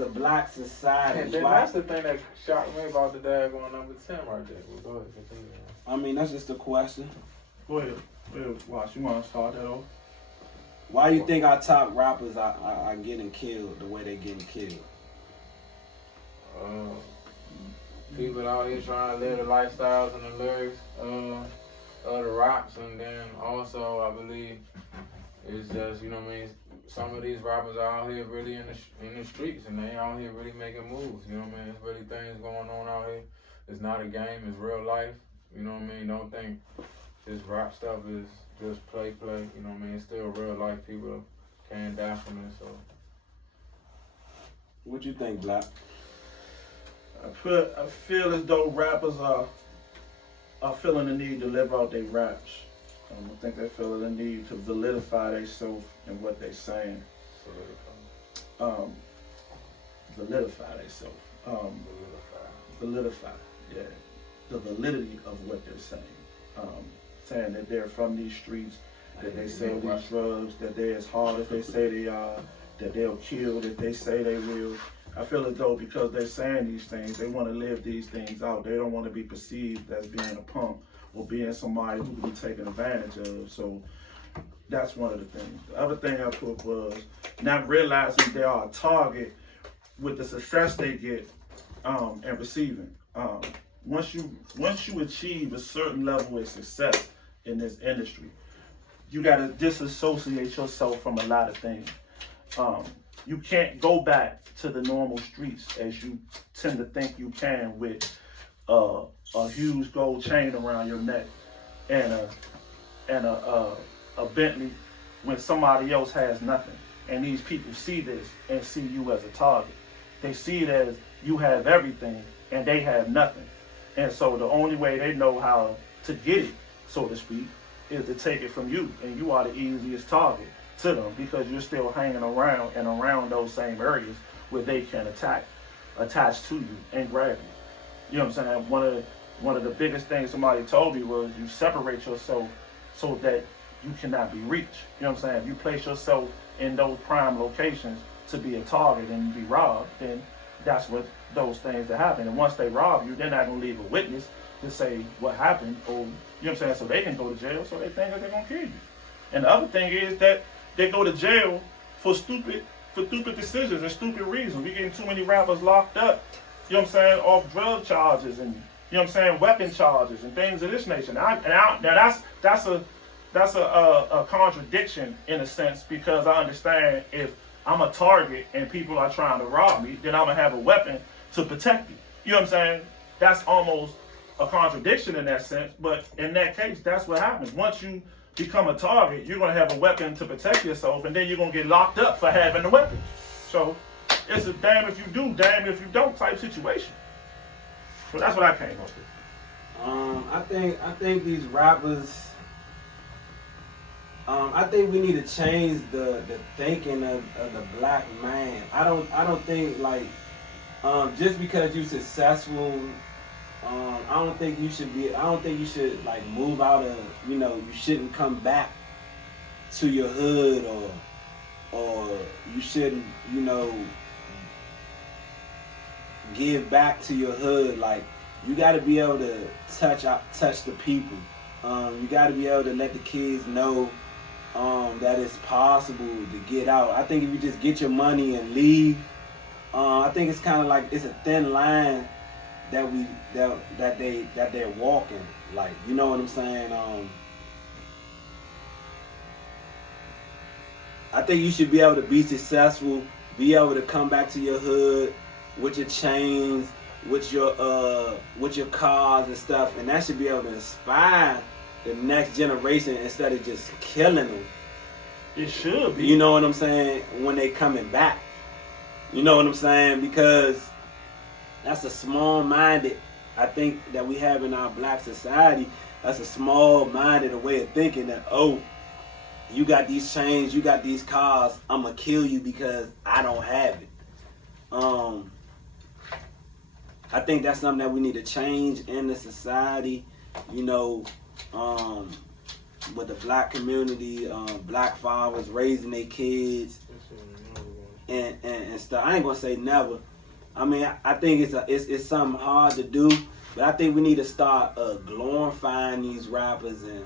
a black society? And then Why? that's the thing that shocked me about the dad going number 10 right there. Well, go ahead, continue. I mean, that's just a question. Go ahead. Watch. You want to start that off? Why do you think our top rappers are getting killed the way they getting killed? People out here trying to live the lifestyles and the lyrics of the raps, and then also I believe it's just, you know what I mean, some of these rappers are out here really in the streets, and they out here really making moves, you know what I mean, there's really things going on out here it's not a game, it's real life. You know what I mean? Don't think this rap stuff is just play. You know what I mean? It's still real life. People can't die from it. So, What you think, Black? I feel as though rappers are feeling the need to live out their raps. I think they feel the need to validify themselves and what they're saying. Validify themselves. Validify, yeah. The validity of what they're saying. Saying that they're from these streets, that they sell these drugs, that they're as hard as they say they are, that they'll kill if they say they will. I feel as though because they're saying these things, they want to live these things out. They don't want to be perceived as being a punk or being somebody who can be taken advantage of. So that's one of the things. The other thing I put was not realizing they are a target with the success they get and receiving. Once you achieve a certain level of success in this industry, you got to disassociate yourself from a lot of things. You can't go back to the normal streets as you tend to think you can with a huge gold chain around your neck and a Bentley when somebody else has nothing. And these people see this and see you as a target. They see it as you have everything and they have nothing. And so the only way they know how to get it, so to speak, is to take it from you. And you are the easiest target to them because you're still hanging around and around those same areas where they can attach to you and grab you. You know what I'm saying? One of the biggest things somebody told me was you separate yourself so that you cannot be reached. You know what I'm saying? If you place yourself in those prime locations to be a target and be robbed, then that's what those things that happen. And once they rob you, they're not gonna leave a witness to say what happened, or you know what I'm saying, so they can go to jail, so they think that they're gonna kill you. And the other thing is that they go to jail for stupid decisions and stupid reasons. We getting too many rappers locked up, you know what I'm saying, off drug charges and you know what I'm saying, weapon charges and things of this nature. Now that's a contradiction in a sense, because I understand if I'm a target and people are trying to rob me, then I'm gonna have a weapon to protect me. You know what I'm saying? That's almost a contradiction in that sense, but in that case, that's what happens. Once you become a target, you're gonna have a weapon to protect yourself, and then you're gonna get locked up for having the weapon. So it's a damn if you do, damn if you don't type situation. So that's what I came up with. I think these rappers. I think we need to change the thinking of the black man. I don't think like just because you're successful, I don't think you should like move out of, you know, you shouldn't come back to your hood or you shouldn't, you know, give back to your hood. Like, you got to be able to touch the people. You got to be able to let the kids know that it's possible to get out. I think if you just get your money and leave, I think it's kind of like it's a thin line that they're walking. Like, you know what I'm saying? I think you should be able to be successful, be able to come back to your hood with your chains, with your cars and stuff, and that should be able to inspire the next generation instead of just killing them. It should be. You know what I'm saying? When they coming back. You know what I'm saying? Because that's a small-minded, I think, that we have in our black society. That's a small-minded way of thinking that, oh, you got these chains, you got these cars, I'm going to kill you because I don't have it. I think that's something that we need to change in the society, you know, with the black community, black fathers raising their kids and stuff. I ain't gonna say never. I mean, I think it's something hard to do, but I think we need to start glorifying these rappers and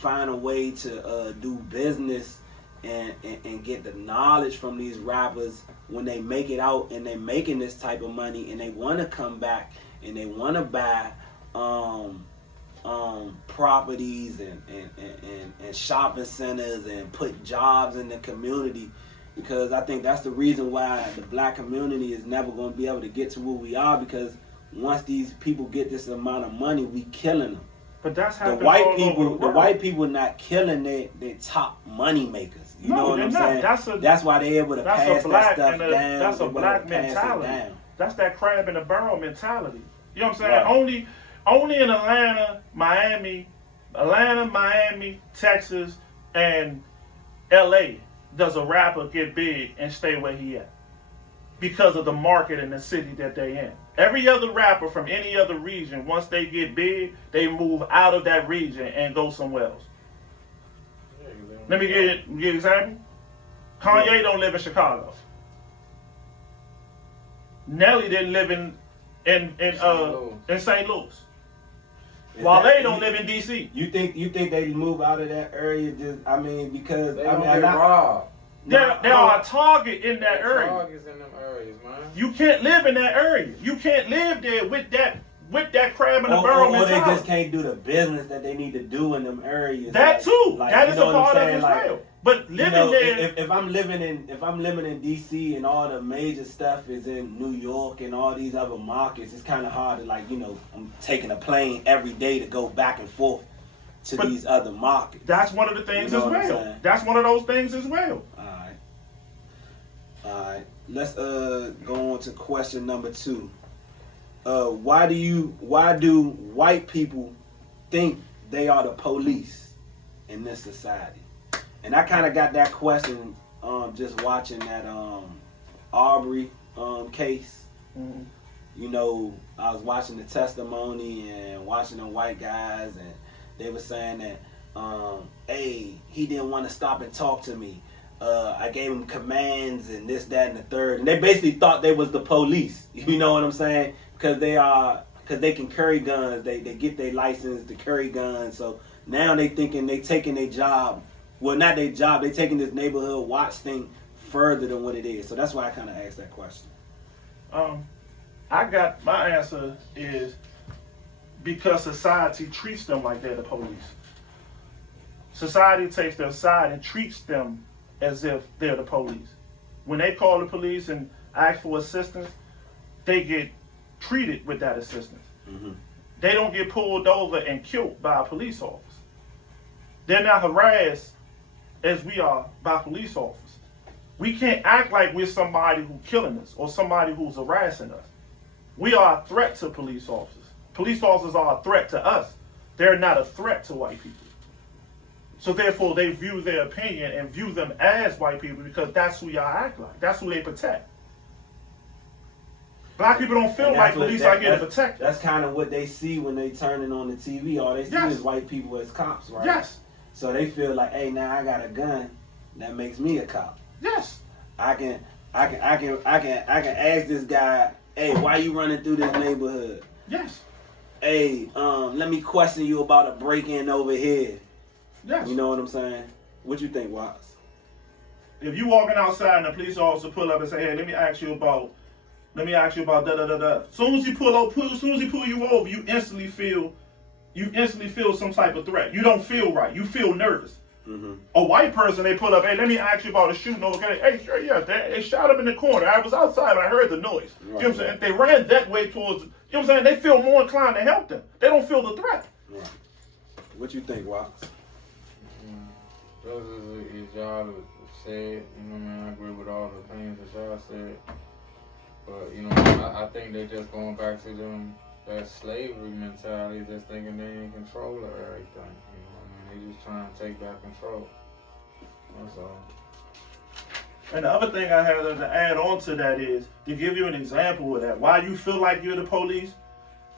find a way to do business and get the knowledge from these rappers when they make it out and they making this type of money and they want to come back and they want to buy properties and shopping centers and put jobs in the community, because I think that's the reason why the black community is never going to be able to get to where we are, because once these people get this amount of money, we killing them. But that's The happening white all people, over the the world. white people not killing their top money makers. You No, know what they're I'm not. saying? That's why they're able to That's pass a black that stuff and down. that's a They're black able to pass it mentality. down. That's that crab in the barrel mentality. You know what I'm saying? Right. Only in Atlanta, Miami, Texas, and LA does a rapper get big and stay where he at. Because of the market and the city that they in. Every other rapper from any other region, once they get big, they move out of that region and go somewhere else. Let me give you an example. Kanye don't live in Chicago. Nelly didn't live in St. Louis. Wale don't live in DC. You think they move out of that area? Because They don't get robbed. There are a target in that area. Targets in them areas, man. You can't live in that area. You can't live there with that crab in the barrel or mentality. they just can't do the business that they need to do in them areas. That too. That you is know a what I'm part of saying? it as Like, well. But living there, if I'm living in DC and all the major stuff is in New York and all these other markets, it's kind of hard to I'm taking a plane every day to go back and forth to these other markets. that's one of the things You know as what I'm well. saying? That's one of those things as well. All right. Let's go on to question number 2. Why do white people think they are the police in this society? And I kind of got that question just watching that Aubrey case. Mm-hmm. You know, I was watching the testimony and watching the white guys, and they were saying that, hey, he didn't want to stop and talk to me. I gave him commands and this, that, and the third. And they basically thought they was the police. You know what I'm saying? Because they can carry guns. They get their license to carry guns. So now they thinking they taking their job. Well, not their job. They taking this neighborhood watch thing further than what it is. So that's why I kind of asked that question. I got my answer is because society treats them like they're the police. Society takes their side and treats them as if they're the police. When they call the police and ask for assistance, they get treated with that assistance. Mm-hmm. They don't get pulled over and killed by a police officer. They're not harassed as we are by police officers. We can't act like we're somebody who's killing us or somebody who's harassing us. We are a threat to police officers. Police officers are a threat to us. They're not a threat to white people. So therefore, they view their opinion and view them as white people because that's who y'all act like. That's who they protect. Black people don't feel like police are here to protect them. That's kind of what they see when they turning on the TV. All they see is white people as cops, right? Yes. So they feel like, hey, now I got a gun that makes me a cop. Yes. I can ask this guy, hey, why you running through this neighborhood? Yes. Hey, let me question you about a break-in over here. Yes. You know what I'm saying? What you think, Watzs? If you walking outside and a police officer pull up and say, hey, let me ask you about da da da da. As soon as he pull you over, you instantly feel some type of threat. You don't feel right. You feel nervous. Mm-hmm. A white person, they pull up, hey, let me ask you about a shooting over there. Hey, sure, yeah, they shot him in the corner. I was outside and I heard the noise. Right. You know what I'm saying? They ran that way towards, you know what I'm saying? They feel more inclined to help them. They don't feel the threat. Right. What you think, Watzs? Those is y'all said, you know what I mean? I agree with all the things that y'all said. But, you know, I think they're just going back to that slavery mentality, just thinking they in control of everything. You know what I mean? They just trying to take back control. That's all. And the other thing I had to add on to that is, to give you an example of that, why you feel like you're the police,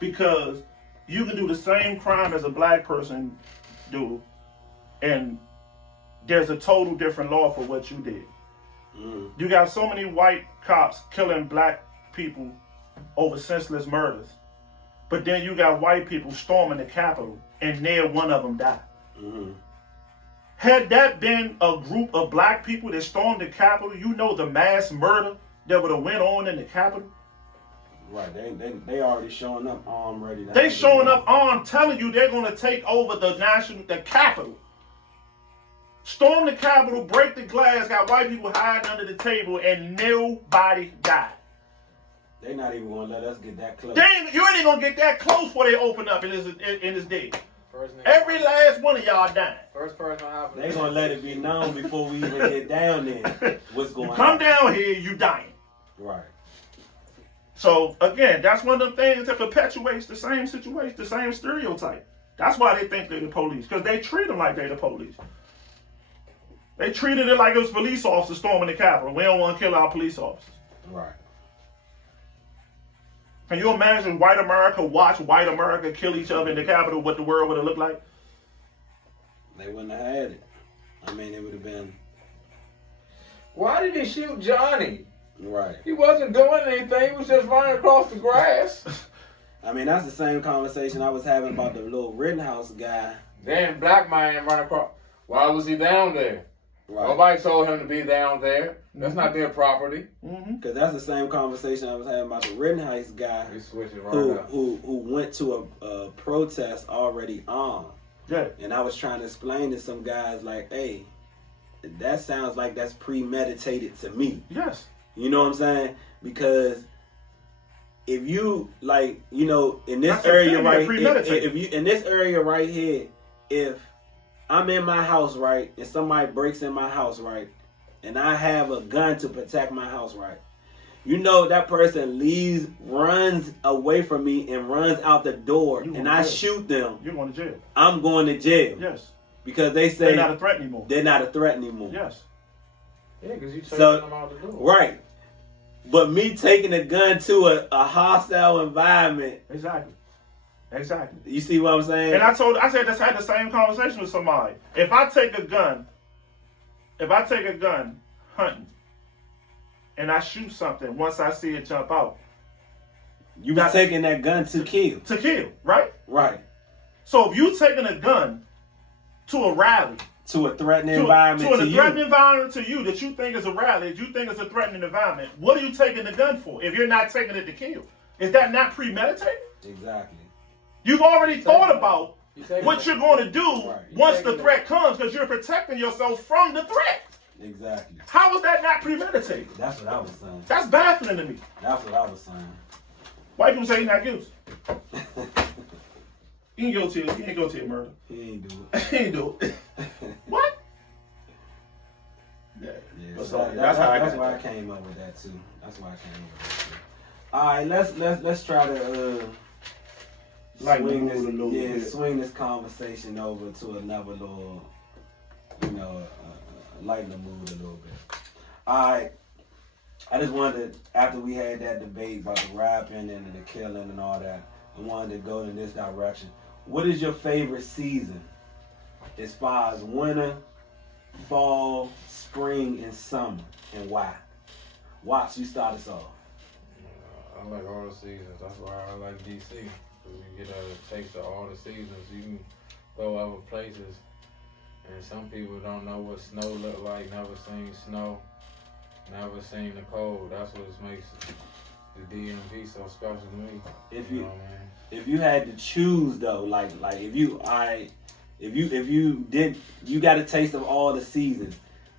because you can do the same crime as a black person do, and there's a total different law for what you did. Mm. You got so many white cops killing black people over senseless murders, but then you got white people storming the Capitol, and near one of them died. Mm-hmm. Had that been a group of black people that stormed the Capitol, you know the mass murder that would have went on in the Capitol? Right, they already showing up armed, ready. They showing up armed, telling you they're going to take over the Capitol. Storm the Capitol, break the glass, got white people hiding under the table, and nobody died. They not even gonna let us get that close. You ain't even gonna get that close before they open up in this day. First nigga. Every last one of y'all dying. First person happened. They gonna let it be known before we even get down there what's going on. Come down here, you dying. Right. So again, that's one of the things that perpetuates the same situation, the same stereotype. That's why they think they're the police, because they treat them like they're the police. They treated it like it was police officers storming the Capitol. We don't want to kill our police officers. Right. Can you imagine white America watch white America kill each other in the Capitol, what the world would have looked like? They wouldn't have had it. I mean, it would have been... Why did he shoot Johnny? Right. He wasn't doing anything. He was just running across the grass. I mean, that's the same conversation I was having about the little Rittenhouse guy. Then black man run across. Why was he down there? Right. Nobody told him to be down there. That's not their property. Because that's the same conversation I was having about the Rittenhouse guy He switched it right who, up. who went to a protest already armed. Yeah. And I was trying to explain to some guys like, hey, that sounds like that's premeditated to me. Yes. You know what I'm saying? Because if you like, you know, in this That's area a right, premeditated. if you in this area right here, if I'm in my house right, and somebody breaks in my house right, and I have a gun to protect my house right, you know that person leaves, runs away from me, and runs out the door, and I shoot them. You're going to jail. I'm going to jail. Yes. Because they say They're not a threat anymore. They're not a threat anymore. Yes. Yeah, because you taking So- them out the door. Right. But me taking a gun to a hostile environment, Exactly. Exactly. you see what I'm saying? And I said just had the same conversation with somebody. If I take a gun hunting, and I shoot something once I see it jump out. You was taking that gun to kill. To kill, right? Right. So if you taking a gun to a rally, To a threatening environment to to a you. threatening environment to you that you think is a rally, that you think is a threatening environment, what are you taking the gun for if you're not taking it to kill? Is that not premeditated? Exactly. You've already thought about You taking what it. you're going to do Right. once the threat comes because you're protecting yourself from the threat. Exactly. How is that not premeditated? That's what I was saying. That's baffling to me. That's what I was saying. White people say he's not guilty. He ain't guilty. He ain't guilty of murder. He ain't do it. He ain't do it. What? Yeah. Yeah, So so that's how I that's got why I that. came up with that too. That's why I came up with that too. All right, let's try to Lighten the swing mood a little this bit. swing this conversation over to another little, you know, lighten the mood a little bit. All right, I just wanted to, after we had that debate about the rapping and the killing and all that, I wanted to go in this direction. What is your favorite season as far as winter, fall, spring, and summer, and why? Watzs, you start us off. I like all the seasons. That's why I like DC. Because you get a taste of all the seasons. You can go other places. And some people don't know what snow look like, never seen snow, never seen the cold. That's what makes the DMV so special to me. If You you know what I mean? if you had to choose though, like if you did, you got a taste of all the seasons,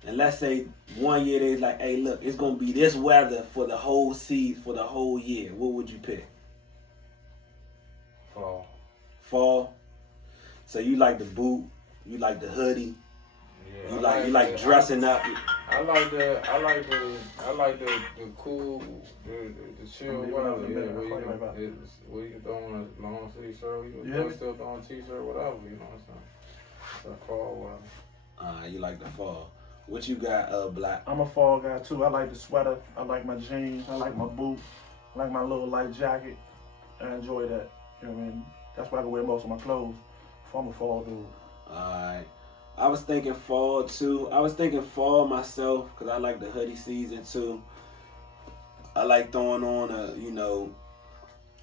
and let's say one year they's like, hey, look, it's gonna be this weather for the whole season, for the whole year. What would you pick? Fall. Fall. So you like the boot, you like the hoodie, Yeah, you like dressing up. I like the cool, the chill I'm leaving weather. out in a Yeah, minute. I'll call you right back. where you can throw on a long t-shirt, you Yeah. can still throw on a t-shirt, whatever. You know what I'm saying? The fall weather. You like the fall. What you got, Black? I'm a fall guy too. I like the sweater. I like my jeans. I like my boot. I like my little light jacket. I enjoy that. You know what I mean? That's why I can wear most of my clothes. If I'm a fall dude. Alright. I was thinking fall too. I was thinking fall myself because I like the hoodie season too. I like throwing on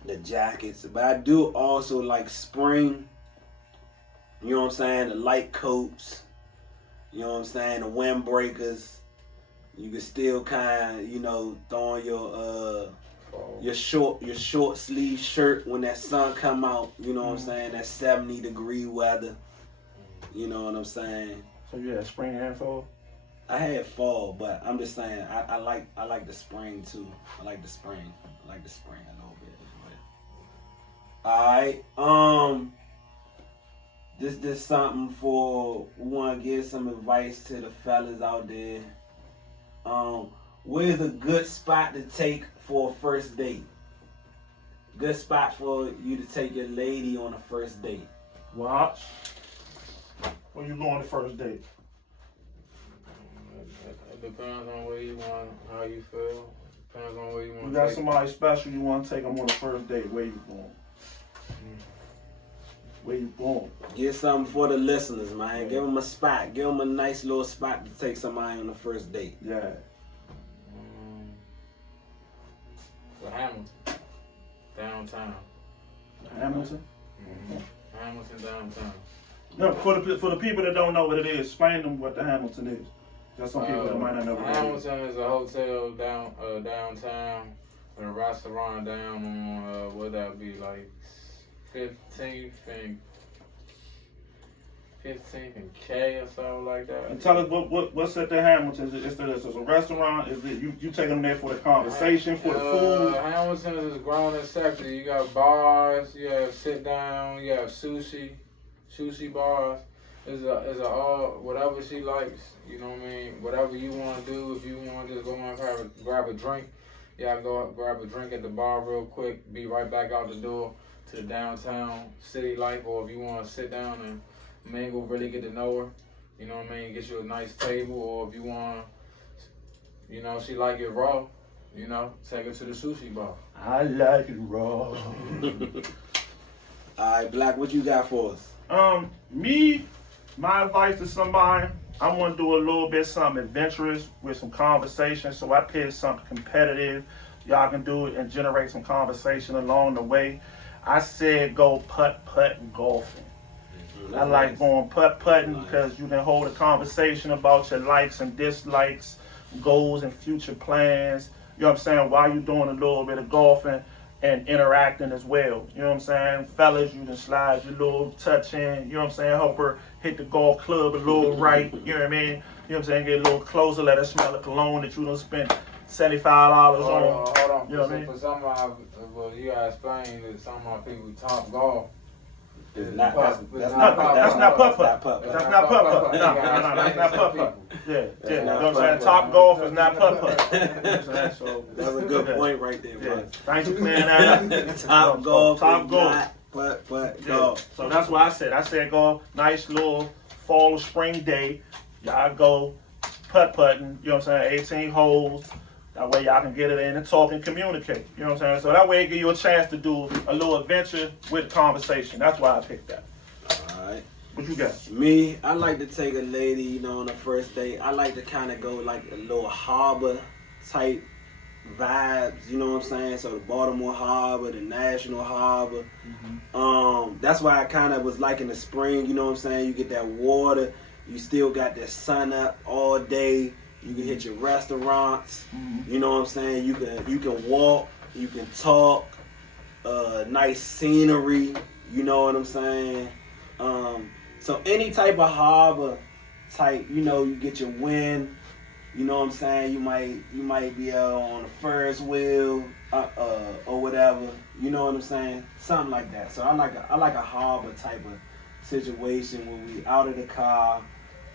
the jackets, but I do also like spring. You know what I'm saying? The light coats. You know what I'm saying? The windbreakers. You can still kind of, throw on your short sleeve shirt when that sun come out. You know what I'm saying? That 70-degree weather. You know what I'm saying? So yeah, spring and fall. I had fall, but I'm just saying I like the spring too. I like the spring. I like the spring a little bit. Alright. This something for we wanna give some advice to the fellas out there. Where's a good spot to take for a first date? Good spot for you to take your lady on a first date. Watch. When you go on the first date. It depends on where you want, how you feel. Depends on where you want. You got somebody special you want to take them on the first date. Where you going? Where you going? Get something for the listeners, man. Give them a spot. Give them a nice little spot to take somebody on the first date. Yeah. For Hamilton, downtown. Hamilton? Mm-hmm. Hamilton, downtown. No, for the people that don't know what it is, explain them what the Hamilton is. There's some people that might not know what it is. Hamilton is a hotel downtown and a restaurant down on what that be like 15th and K or something like that. And tell us what's at the Hamilton? Is it a restaurant? Is it you take them there for the conversation, for the food? Hamilton is grown and sexy. You got bars, you have sit down, you have sushi bars. It's a all whatever she likes. You know what I mean? Whatever you want to do. If you want to just go and grab a drink, go grab a drink at the bar real quick. Be right back out the door to the downtown city life. Or if you want to sit down and mingle, really get to know her. You know what I mean? Get you a nice table. Or if you want, she like it raw. Take her to the sushi bar. I like it raw. Alright, Black, what you got for us? My advice to somebody, I want to do a little bit something adventurous with some conversation. So I picked something competitive. Y'all can do it and generate some conversation along the way. I said go putt-putt golfing. I like going putt-putting because you can hold a conversation about your likes and dislikes, goals and future plans. You know what I'm saying? While you're doing a little bit of golfing and interacting as well. You know what I'm saying? Fellas, you can slide your little touch in. You know what I'm saying? Help her hit the golf club a little right. You know what I mean? You know what I'm saying? Get a little closer. Let her smell the cologne that you done spent $75 on. Hold on. You know what I mean? For some of you gotta explain that some of my people top golf. That's not putt-putt. putt-putt. That's not putt-putt. No, that's not putt-putt. Yeah. You know what I'm saying? Top golf is not putt-putt. So that's a good point right there, bro. Thanks for clearing that up. Top golf. Putt-putt golf. So that's what I said. I said go nice little fall or spring day. Y'all go putt-putting. You know what I'm saying? 18 holes. That way y'all can get it in and talk and communicate. You know what I'm saying? So that way it give you a chance to do a little adventure with conversation. That's why I picked that. Alright. What you got? Me, I like to take a lady, on the first date. I like to kind of go like a little harbor type vibes, you know what I'm saying? So the Baltimore Harbor, the National Harbor. Mm-hmm. That's why I kind of was liking the spring, you know what I'm saying? You get that water, you still got that sun up all day. You can hit your restaurants, you know what I'm saying? You can walk, you can talk, nice scenery, you know what I'm saying? So any type of harbor type, you get your wind, you know what I'm saying? You might be on a Ferris wheel or whatever, you know what I'm saying? Something like that. So I like a harbor type of situation where we out of the car.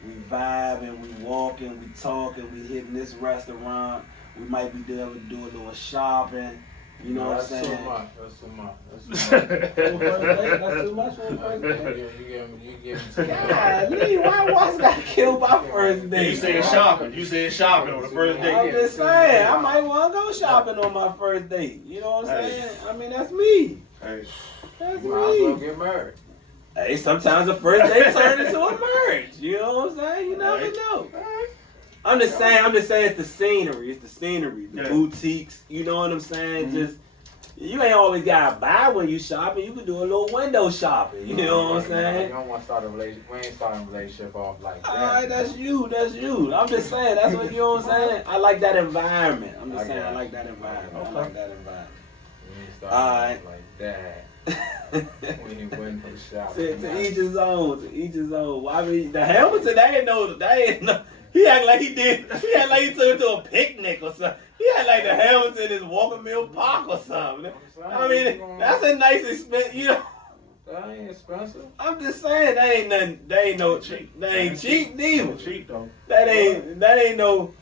We vibing, we walking, we talking, we hitting this restaurant. We might be able to do a little shopping. You know what I'm saying? That's too much. That's too much for a first date. You give me God, Lee, why Watzs got killed by first date? You said shopping. You said shopping on the first date. I'm just saying, I might want to go shopping on my first date. You know what I'm saying? I mean, that's me. Hey. That's You might as well me. get married. Hey, sometimes the first date turns into a marriage. You know what I'm saying? You never know. I'm just saying it's the scenery. It's the scenery. The boutiques. You know what I'm saying? Mm-hmm. Just you ain't always gotta buy when you shopping. You can do a little window shopping. You know what I'm saying? You don't want to start a relationship. We ain't starting a relationship off like that. Alright, that's you. I'm just saying. That's what you know what I'm saying. I like that environment. I'm just saying I like that environment. Okay. I like that environment. We ain't starting like that. We ain't waiting for the shop. To each his own. To each his own. Well, I mean, the Hamilton, they ain't know. He act like he did. He act like he took it to a picnic or something. He act like the Hamilton in his Walker Mill Park or something. I mean, that's a nice expense, you know. That ain't expensive. I'm just saying that ain't nothing. That ain't no cheap. That ain't cheap neither. Cheap though. That ain't no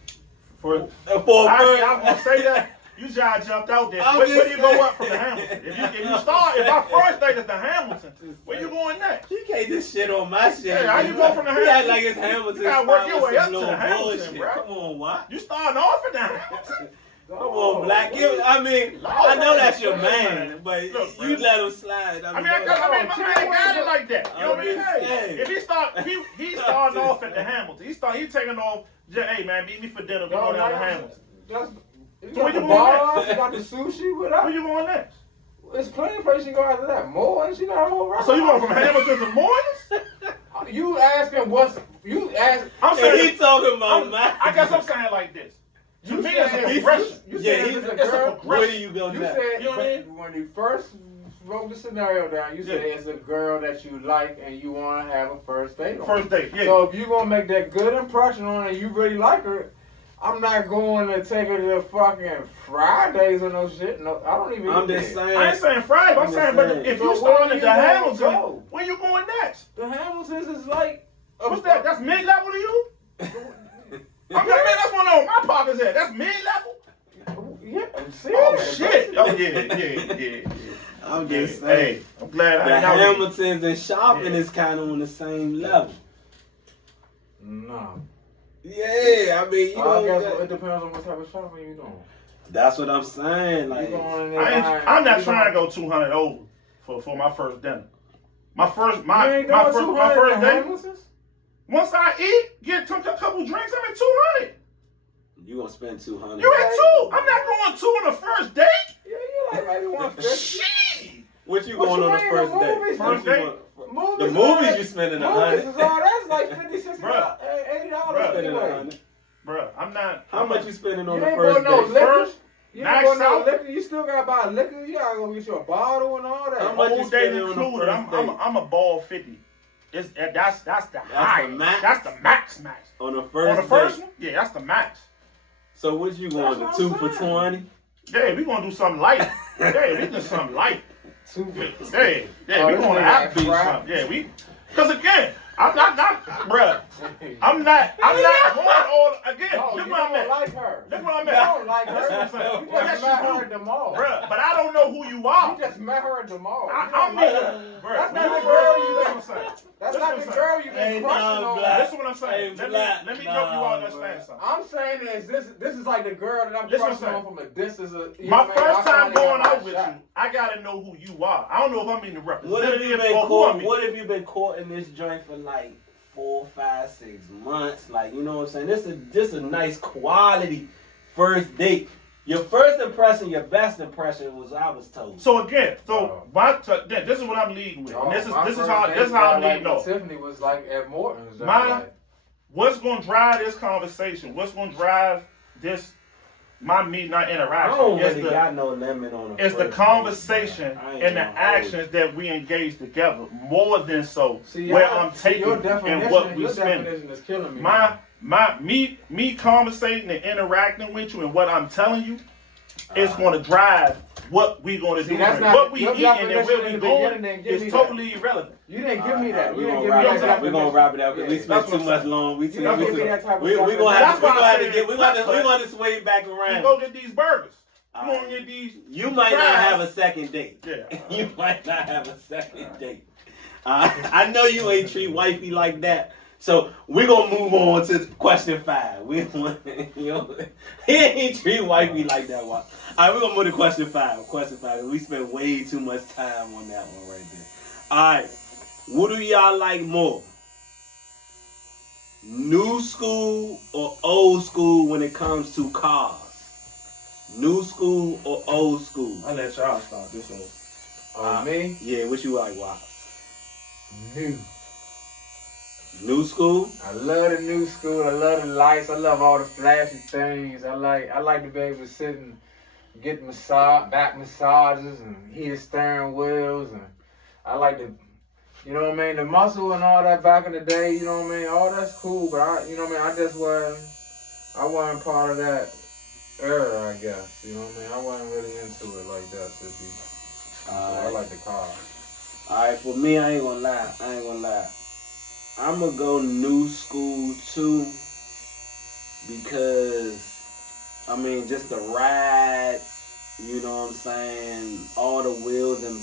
For a I'm gonna say that. You just jumped out there. Where do you go up from the Hamilton? If our first date is the Hamilton, where you going next? You can't just shit on my shit. Yeah, how you go from the He Hamilton? act like it's Hamilton. You gotta work your way up to little the Hamilton, bullshit. bro. Come on, what? You starting off at the Hamilton. Come on, Black. I mean, I know that's your man, but Look, you let him slide. I mean, my man got it like that. You know what I mean? Hey, if he starting off at the Hamilton. He taking off. Hey man, meet me for dinner. We go down to Hamilton. You got the bars, you got the sushi. What up? Where you going next? There's plenty of places you can go after that. More, and she got a whole restaurant. So you going from Hamilton to Moyes? You asking what's you ask? I'm saying he talking about man. I guess I'm saying like this. To me, it's a progression. You said it's a girl. Where do you go You next? said You know what I mean? when you first wrote the scenario down, you said it's a girl that you like and you want to have a first date on. First date, yeah. So if you gonna make that good impression on her and you really like her, I'm not going to take her to fucking Fridays or no shit. No, I don't even. I'm eat just that. saying. I ain't saying Friday, I'm saying, but if So you where starting you at the gonna Hamilton, go? where you going next? The Hamiltons is like. What's that? That's mid-level to you? I'm like, man, that's one of my pockets at. That's mid-level? Yeah, Oh, shit. Oh, yeah. I'm just saying. Hey, I'm glad The I know. Hamiltons and shopping is kind of on the same level. No. Yeah, I mean, you I know. guess it depends on what type of shopping you doing. That's what I'm saying. Like, You going in there buying- I'm not you trying to going- go 200 over for my first dinner. My first You ain't doing 200 my first at date. Hamilton's? Once I eat, get a couple drinks, I'm at 200. you gonna spend 200. You at 2. I'm not going 2 on the first date. Yeah, you like maybe 150. Shit. What you What going you on the mean, first the date? movies? What First you date? going- Movies The is movies all- you spending Movies $100. is all that's like 50, 60, Bruh. $80 Bruh. Spending anyway. $100. Bruh, I'm not. How much you spending on You the ain't first bought no date? liquor. First, You max ain't bought no out. liquor. You still gotta buy liquor. You gotta go get you a bottle and all that. How much you Whole date spending on the included. first I'm date? I'm a ball 50. That's the high. the max? That's the max. On the first On the first date. one, yeah, that's the max. So what you going That's to what 2 I'm for saying. 20? Yeah, we gonna do something light. Yeah, we do something light. Two. Yeah, Oh, we this gonna nigga have to do fried. something. Yeah, cause again, I'm not, bruh. I'm not going all again. No, Look you what I don't meant. like her. Look what I You meant. don't like her. That's what I'm saying. You Well, just yes, met you her do. at the mall. Bruh, but I don't know who you are. You just met her at the mall. You I'm don't like not, her. bruh. That's not you the girl you That's been. what I'm saying. That's Listen not what the I'm girl saying. you been Hey, crushing nah, on. Black. Listen what I'm saying. Hey, Let Black, me help you nah, understand bruh. something. I'm saying is this is like the girl that I'm Listen what I'm crushing on saying. from a distance. My first time going out with you, I gotta know who you are. I don't know if I'm being the What if you representative been or who I'm caught? being. What if you been caught in this joint for like 4, 5, 6 months? Like, you know what I'm saying? This a nice quality first date. Your first impression, your best impression was I was told. So again, this is what I'm leading with. And this is how I'm leading off. Tiffany was like at Morton's. What's gonna drive this conversation? What's gonna drive my meeting, not I interaction? don't really got no limit on it. It's the conversation and the actions that we engage together more than so. Where I'm taking and what we spend. Is killing me. Me conversating and interacting with you and what I'm telling you is going to drive what we going to do. that's not- What we your eating and definition where in we the going beginning didn't give me is that. totally irrelevant. You didn't give me that. You We're didn't gonna give me that. wrap it up because we spent That's too what much I'm long. We You don't give me that type of we gonna definition. have That's why I to said get. We cut. want to swing back You around. go get these burgers. You want to get these. You might not fries. have a second date. Yeah. You might not have a second date. I know you ain't treat wifey like that. So we're going to move on to question 5. He ain't treat wifey like that. All right, we're going to move to question 5. Question 5. We spent way too much time on that one right there. All right. What do y'all like more? New school or old school when it comes to cars? New school or old school? I'll let y'all start this one. Me? Yeah, what you like, Watzs? New. New school? I love the new school. I love the lights. I love all the flashy things. I like to be able to sit and get back massages and heated steering wheels, and I like to You know what I mean? The muscle and all that back in the day, you know what I mean? All that's cool, but you know what I mean? I wasn't part of that era, I guess. You know what I mean? I wasn't really into it like that to be. I like the car. Alright, for me, I ain't gonna lie. I'm gonna go new school too, because, I mean, just the ride, you know what I'm saying, all the wheels and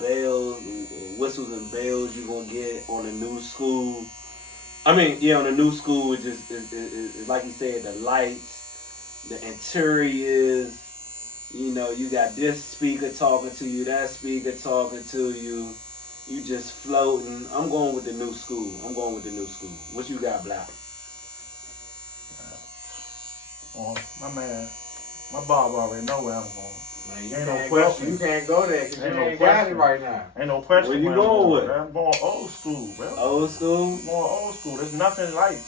bells, whistles and bells you gonna get on the new school. I mean, yeah, on the new school, it's just, it's like you said, the lights, the interiors, you know, you got this speaker talking to you, that speaker talking to you. You just floating. I'm going with the new school. What you got, Black? My man, my Bob already know where I'm going. Man, you Ain't can't no question. You can't go there because you Ain't no ain't got it question. right now. Ain't no question. Where you I'm going with? Man. I'm going old school, bro. Old school? I'm going old school. There's nothing like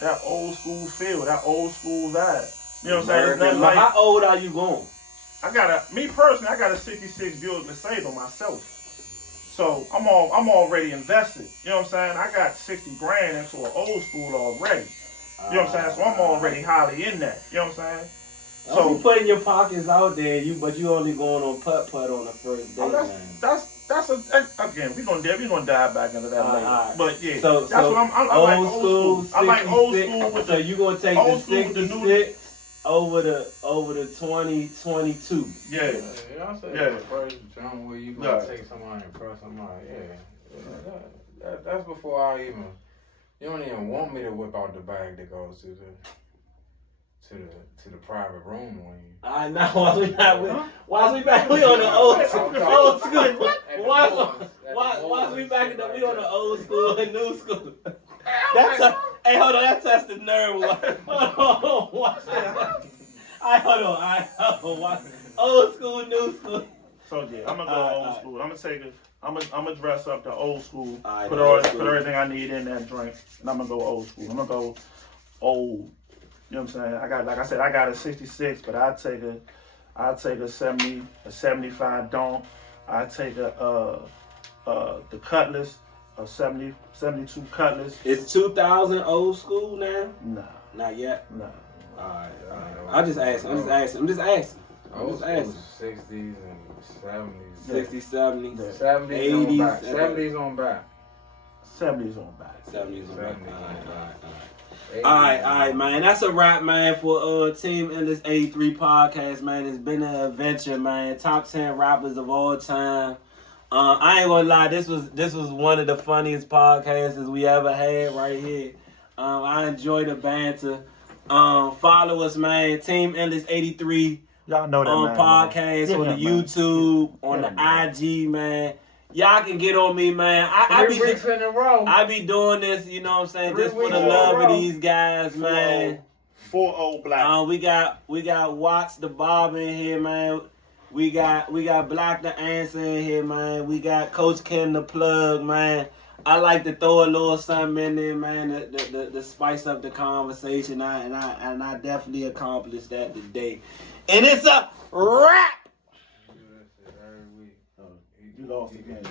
that old school feel, that old school vibe. You know what I'm saying? There's nothing like. How old are you going? Me personally, I got a 66 Buick Mercedes myself. So I'm already invested. You know what I'm saying? I got 60 grand into an old school already. You know what I'm saying? So I'm already highly in that. You know what I'm saying? So you putting your pockets out there, but you only going on putt on the first day, man. Again, we're gonna dive back into that later. Right. But yeah, so that's what I like old school. I like old school with so you gonna take the 66 over the 2022. Yeah. You know what I'm saying? The first jump where you gonna take somebody and press somebody. Yeah. That's before I even. You don't even want me to whip out the bag that goes to the private room on you. I know. Why we back? We on the old school. Why we back? We on the old school and new school. Hey, hold on. That test the nerve. Hold on. Watch that. Hold on. Watch. Old school, new school. So yeah, I'm gonna go old school. I'm gonna take it. I'm gonna dress up the old school. Put everything I need in that drink, and I'm gonna go old school. I'm gonna go old. You know what I'm saying? I got a 66, but I'd take a 70, a 75 Dawn. I'd take the Cutlass, a 72 Cutlass. Is 2000 old school now? Nah. Not yet? Nah. Alright. I'm just asking. Old school 60s and 70s. 60s, 70s, 70s 80s, on back. 70s on back. 70s on back. 70s on back. Alright. Alright, man. That's a wrap, man, for Team Endless83 Podcast, man. It's been an adventure, man. Top 10 rappers of all time. I ain't gonna lie, this was one of the funniest podcasts we ever had right here. I enjoy the banter. Follow us, man. Team Endless83 Y'all know that, on man, podcast, man. on the YouTube, on the IG, man. Y'all can get on me, man. Three weeks in a row. I be doing this, you know what I'm saying, just for the love of these guys, man. 4-0 Black. We got Watzs the Barber in here, man. We got Black the Answer in here, man. We got Coach Ken the Plug, man. I like to throw a little something in there, man, to spice up the conversation. And I definitely accomplished that today. And it's a wrap. You lost again.